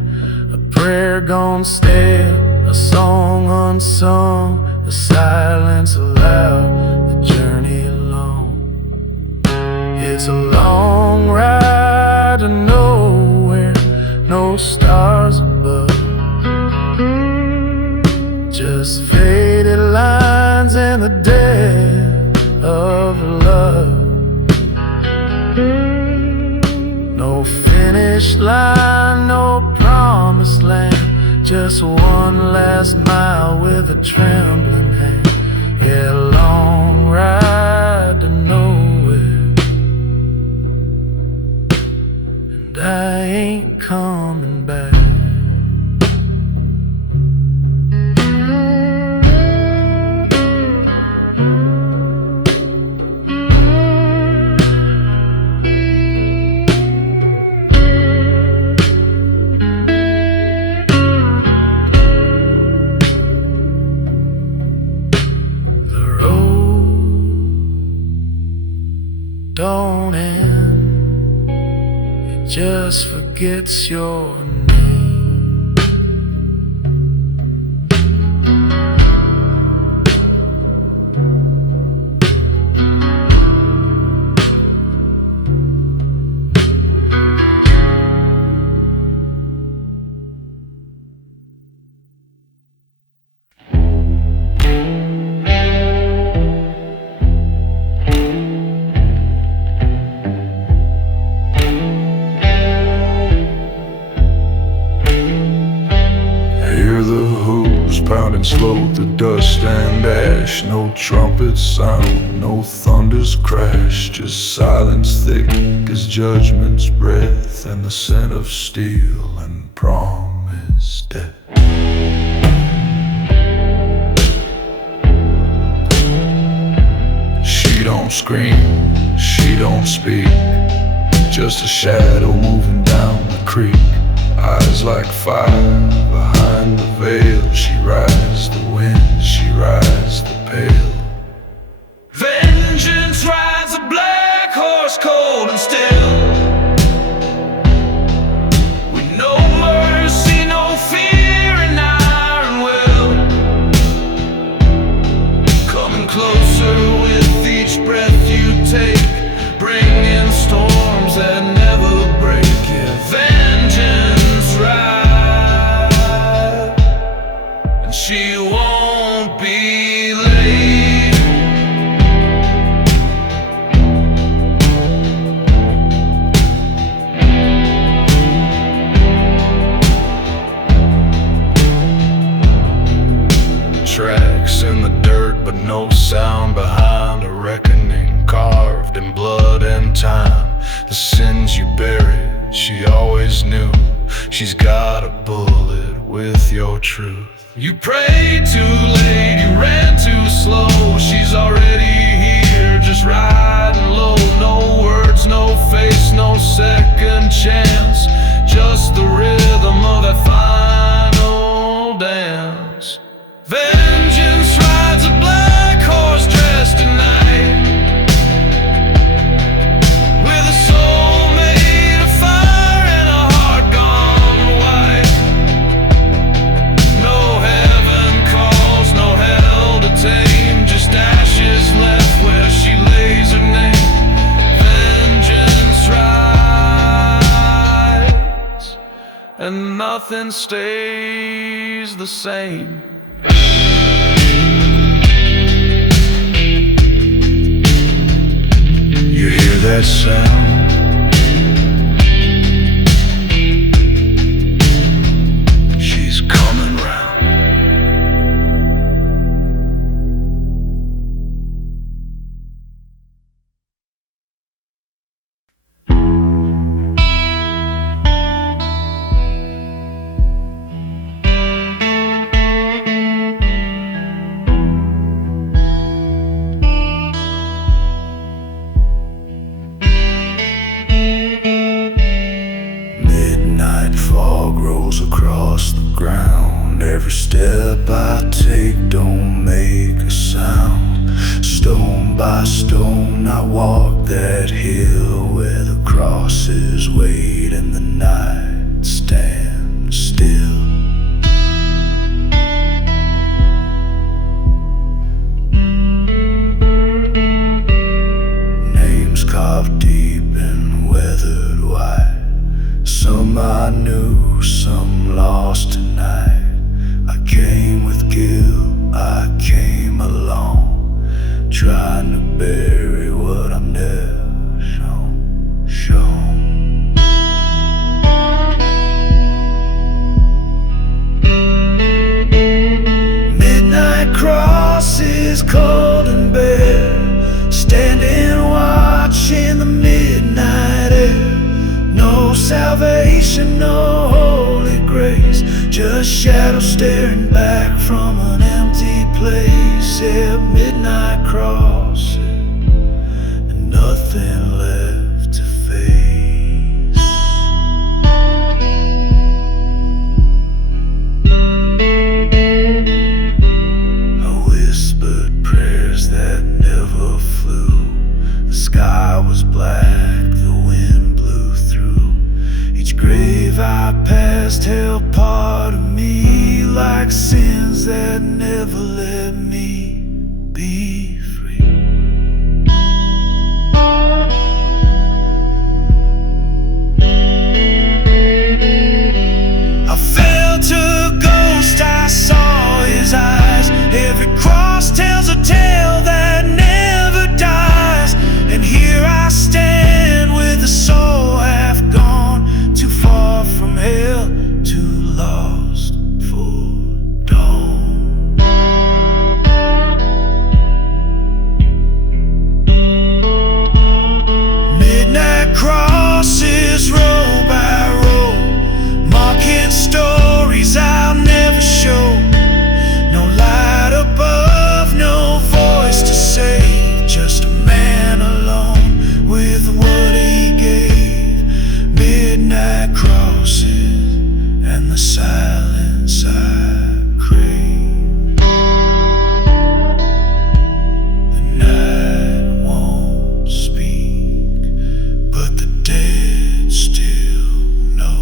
A prayer gone stale, a song unsung, the silence aloud, the journey long. It's a long ride to know no stars above, just faded lines in the dead of love. No finish line, no promised land, just one last mile with a trembling hand. Yeah, long ride to nowhere, and I ain't coming back. Don't end, it just forgets your name. Pounding slow through dust and ash. No trumpets sound, no thunders crash, just silence thick as judgment's breath, and the scent of steel and promised death. She don't scream, she don't speak, just a shadow moving down the creek. Eyes like fire behind the veil. She rides the wind, she rides the pale. Vengeance rides a black horse, cold and still. With no mercy, no fear, and iron will. Coming closer with each breath you take, bringing storms that never break. Yeah, vengeance ride, and she won't be late. Tracks in the dirt, but no sound behind a reckoning carved in blood and time. The sins you buried, she always knew. She's got a bullet with your truth. You prayed too late, you ran too slow. She's already here, just riding low. No words, no face, no second chance, just the rhythm of that final dance. Vengeance rides a black horse dressed in night, with a soul made of fire and a heart gone white. No heaven calls, no hell to tame, just ashes left where she lays her name. Vengeance rides, and nothing stays the same. You hear that sound? She's coming round. Across the ground, every step I take don't make a sound. Stone by stone I walk that hill where the crosses wait and the night stands still. Names carved deep and weathered white, some I knew, some lost tonight. I came with guilt, I came alone, trying to bury what I've never shown. Midnight crosses cold and bare, standing watch in the midnight air. No salvation, no holy grace, just shadows staring back from an empty place. Yeah, midnight crosses and nothing left to face. I whispered prayers that never flew. The sky was black, the wind blew through. Each grave I passed held part of me, like sins that never let me be free. I felt a ghost, I saw his eyes. Every cross tells a tale that never dies. And here I stand with a soul half gone, too far from hell, too lost for dawn. Midnight crosses row by row, mocking stories I'll never show. No light above, no voice to save, just a man alone with what he gave. Midnight crosses and the silence I crave. The night won't speak, but the dead still know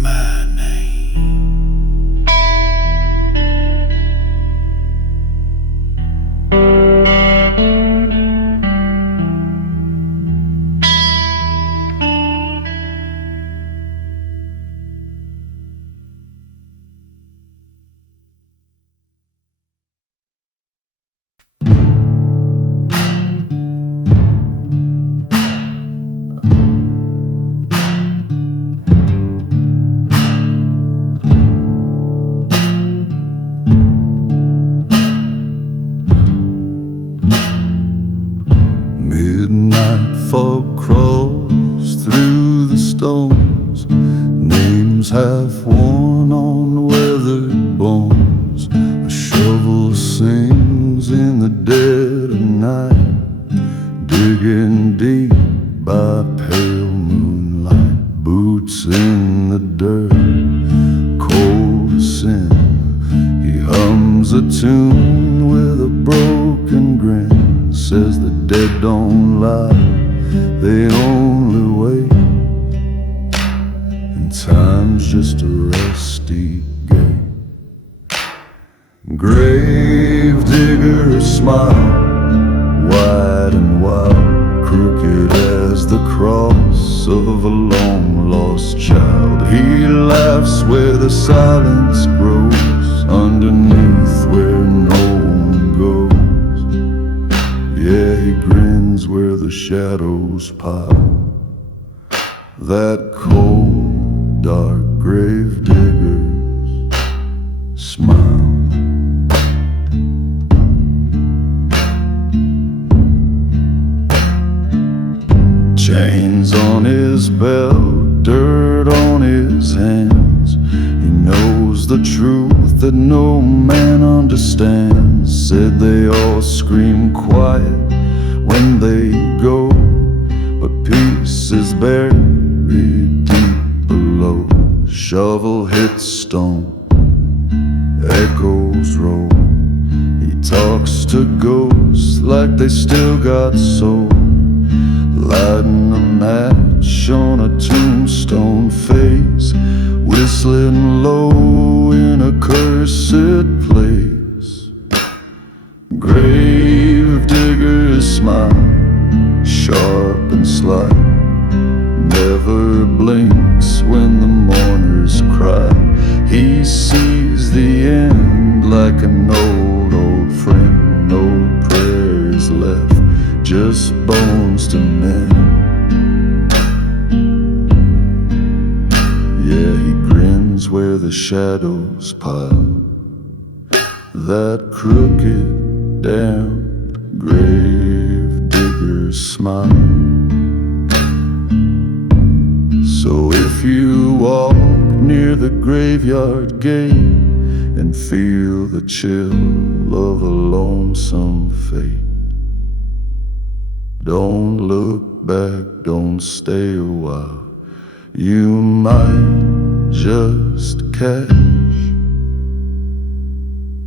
my name. Midnight fog crawls through the stones, names half worn on weathered bones. A shovel sings in the dead of night, digging deep by pale moonlight. Boots in the dirt, cold sin. He hums a tune with a broken grin, says the dead don't lie, they only wait, and time's just a rusty gate. Gravedigger smile, wide and wild, crooked as the cross of a long-lost child. He laughs where the silence grows, underneath where no one goes. Yeah, he grins where the shadows pile. That cold, dark gravedigger's smile. Chains on his belt, dirt on his hands. He knows the truth that no man understands. Said they all scream quiet when they go, but peace is buried deep below. Shovel hits stone, echoes roll. He talks to ghosts like they still got soul, lighting a match on a tombstone face, whistling low in a cursed place. Gravedigger's smile, sharp and slight, never blinks when the mourners cry. He sees the end like an old friend. No prayers left, just bones to mend. Yeah, he grins where the shadows pile. That crooked, damn gravedigger smile. So if you walk near the graveyard gate and feel the chill of a lonesome fate, don't look back, don't stay a while. You might just catch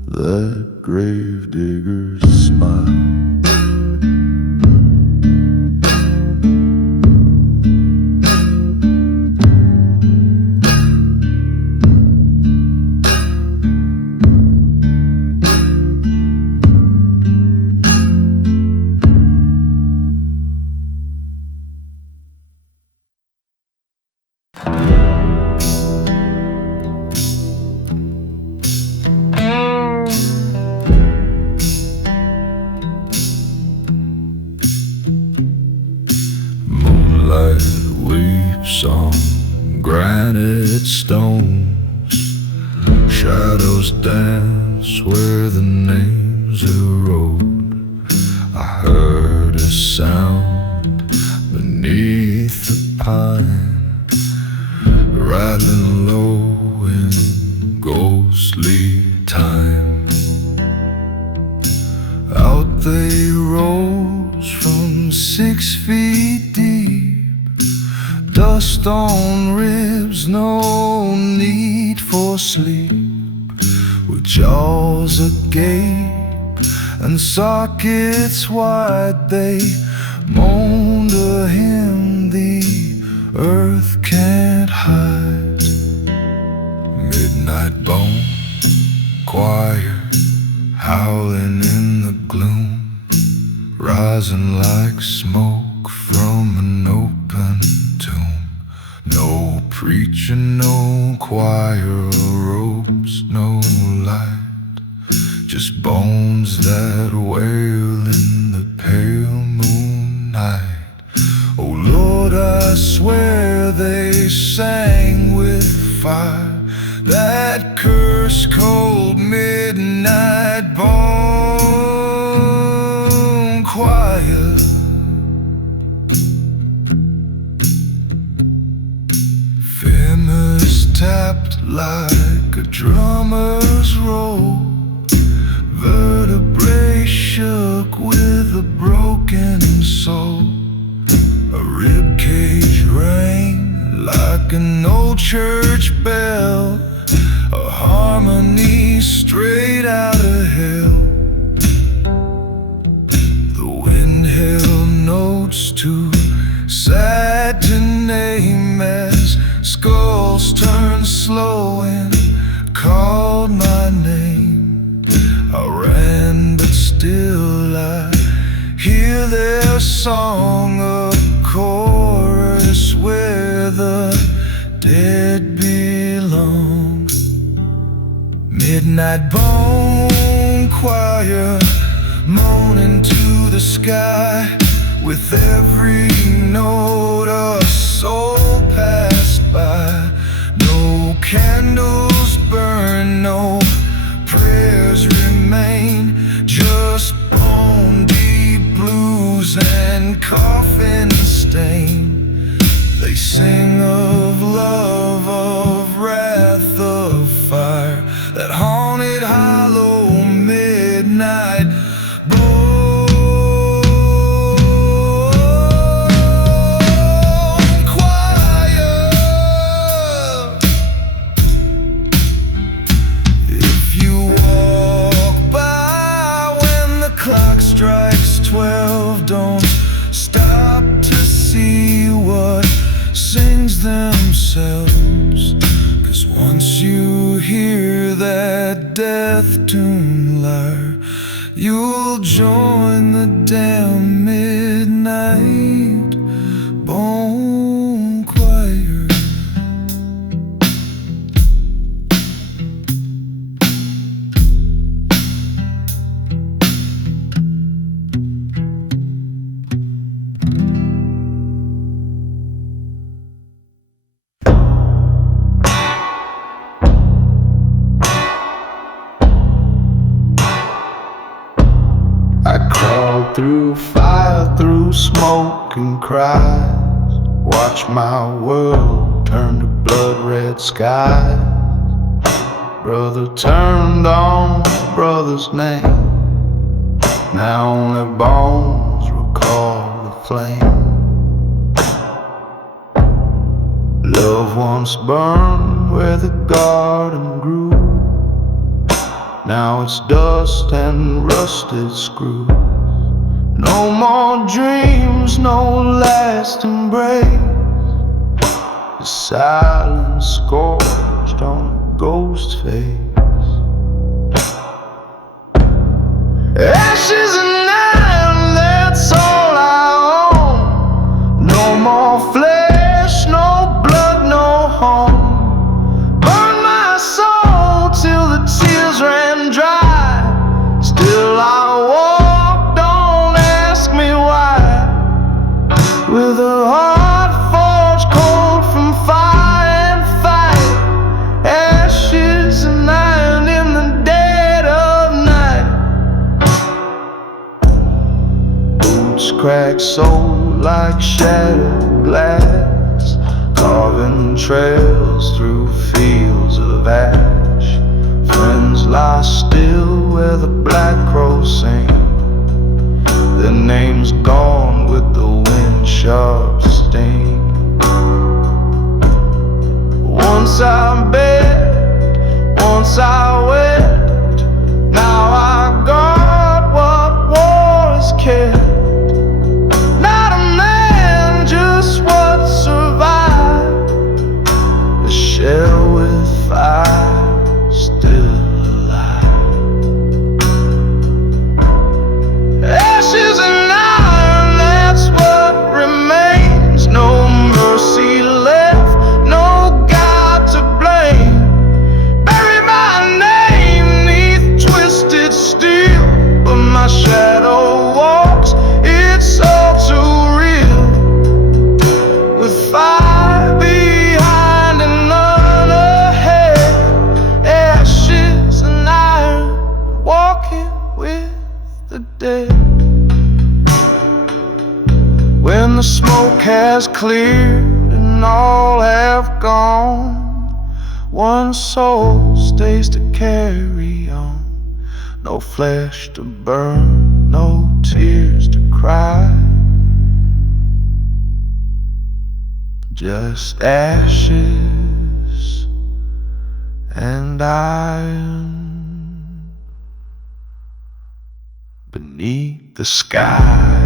that gravedigger's smile. Weeps on granite stones, shadows dance where the names erode. I heard a sound beneath the pine, rattling low in ghostly time. Out they rose from 6 feet deep, dust on ribs, no need for sleep. With jaws agape and sockets wide, they moan to him the earth can't hide. Midnight bone choir howling in the gloom, rising like smoke from an open tomb. No preacher, no choir, ropes, no light, just bones that wail in the pale moonlight. Oh Lord, I swear they sang with fire, that curse cold midnight bone choir. Femurs tapped like a drummer's roll, vertebrae shook with a broken soul. A ribcage rang like an old church bell, a harmony straight out of hell. The wind held notes too sad to name as skulls turned slow and called my name. I ran, but still I hear their song, a chorus where the dead belong. Midnight bone choir moaning to the sky, with every note a soul passed by. No candles burn, no prayers remain, just bone deep blues and coffin stain. They sing of love, of wrath, of fire, that haunted hollow midnight bone choir. If you walk by when the clock strikes 12, don't stop to see what sings themselves, 'cause once you hear that death tune lyre, you'll join the damn midnight bone choir. through smoke and cries. Watch my world turn to blood red skies. Brother turned on brother's name. Now only bones recall the flame. Love once burned where the garden grew. Now it's dust and rusted screws. No more dreams, no last embrace. The silence scorched on a ghost face. Ashes and iron, that's all I own. No more flesh, no blood, no home. Burn my soul till the tears ran dry. Still I walk, don't ask me why. With a heart forged cold from fire and fight. Ashes and iron in the dead of night. Boots crack soul like shattered glass, carving trails through fields of ash. Friends lie still where the black crows sing. Their names gone with the wind sharp sting. Once I begged, once I wept. Now I got what war has kept. Not a man, just what survived. A shell with fire, still alive. Ashes and iron, that's what remains. No mercy left, no God to blame. Bury my name neath twisted steel, but my shadow walks, it's all too real. With fire behind and none ahead. Ashes and iron, walking with the dead. When the smoke has cleared and all have gone, one soul stays to carry on. No flesh to burn, no tears to cry. Just ashes and iron beneath the sky.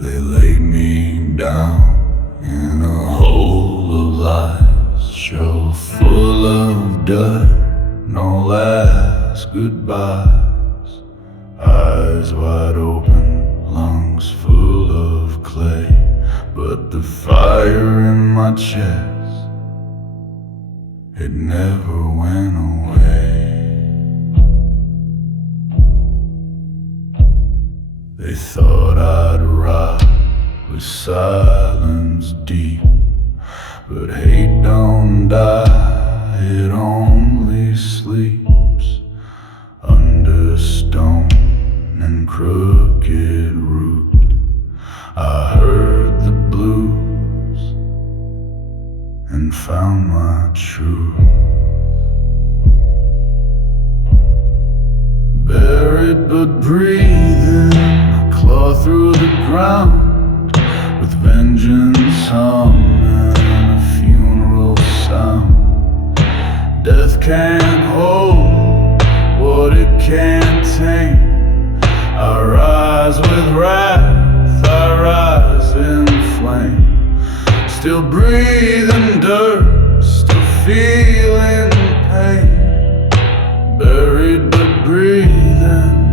They laid me down in a hole of lies, show full of dirt, no last goodbyes. Eyes wide open, lungs full of clay, but the fire in my chest, it never went away. They thought I'd rot with silence deep, but hate don't die, it only sleeps under stone and crooked root. I heard the blues and found my truth. Buried but breathing, I claw through the ground with vengeance humming a funeral sound. Death can't hold what it can't tame. I rise with wrath, I rise in flame. Still breathing dirt, still feeling pain. Buried but breathing,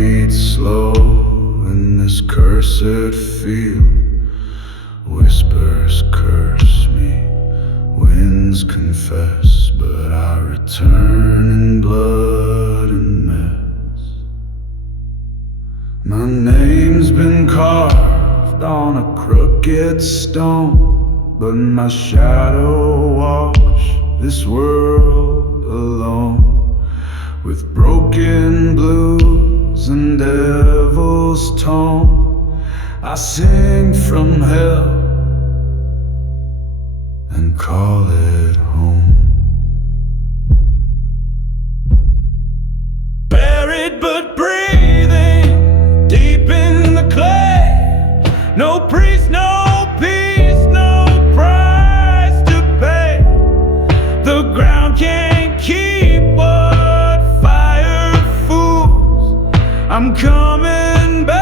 beats slow in this cursed field. Whispers curse me, winds confess, but I return in blood and mess. My name's been carved on a crooked stone, but my shadow walks this world alone, with broken blues and devil's tone. I sing from hell and call it home. Buried but breathing deep in the clay. No priest, no peace, no price to pay. The ground can't keep what fire fools. I'm coming back.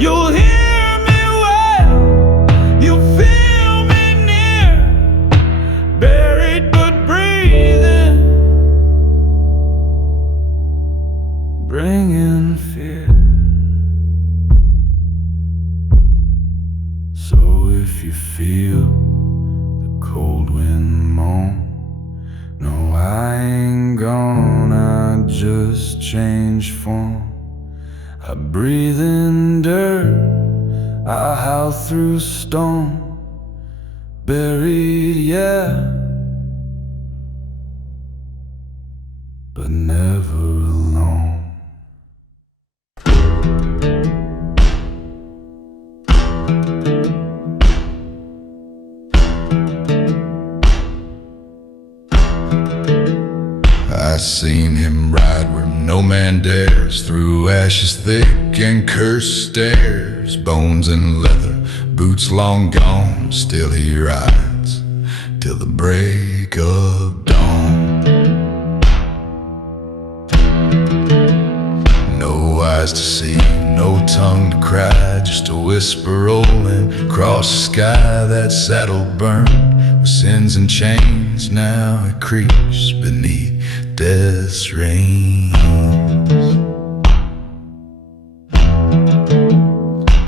You'll hear me well, you'll feel me near, buried but breathing, bringing fear. So if you feel the cold wind moan, no, I ain't gone, I just change form. I breathe in dirt, I howl through stone, buried, yeah, but never alone. I seen him ride where no man dares, through ashes thick and cursed stairs, bones and leather, boots long gone, still he rides till the break of dawn. No eyes to see, no tongue to cry, just a whisper rolling across the sky. That saddle burned with sins and chains, now it creeps beneath death's reins.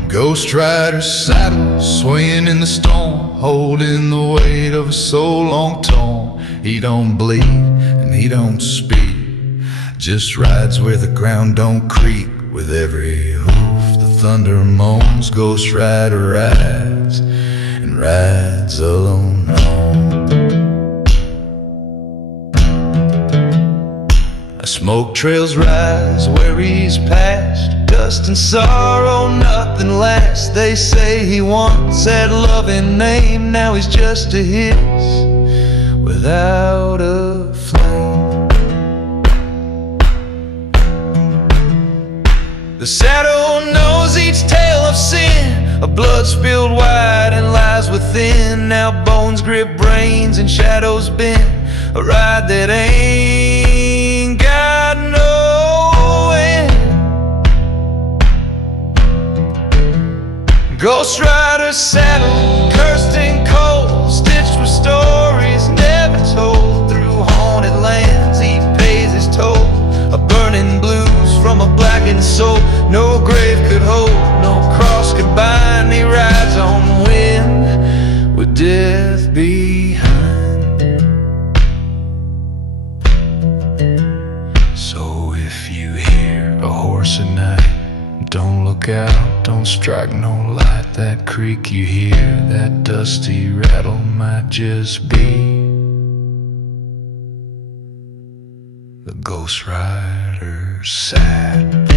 Ghost rider saddle swaying in the storm, holding the weight of a soul long torn. He don't bleed and he don't speak, just rides where the ground don't creak. With every hoof the thunder moans, ghost rider rides and rides alone home. Smoke trails rise where he's passed, dust and sorrow, nothing lasts. They say he once had loving name, now he's just a hiss without a flame. The saddle knows each tale of sin, a blood spilled wide and lies within. Now bones grip brains and shadows bend, a ride that ain't got no end. Ghost rider saddle, cursed and cold, stitched with stories never told. Through haunted lands he pays his toll, a burning blues from a blackened soul. No grave could hold, no cross could bind. He rides on wind with death behind. So if you hear a horse at night, don't look out, don't strike no light. That creak you hear, that dusty rattle might just be the ghost rider's sad.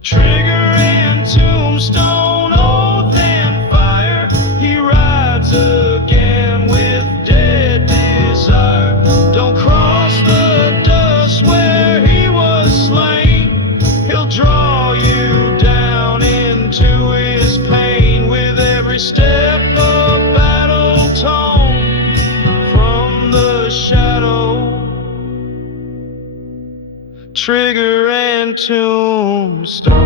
Trigger and tombstone, oath and fire. He rides again with dead desire. Don't cross the dust where he was slain. He'll draw you down into his pain with every step of battle tone from the shadow. Trigger and tombstone.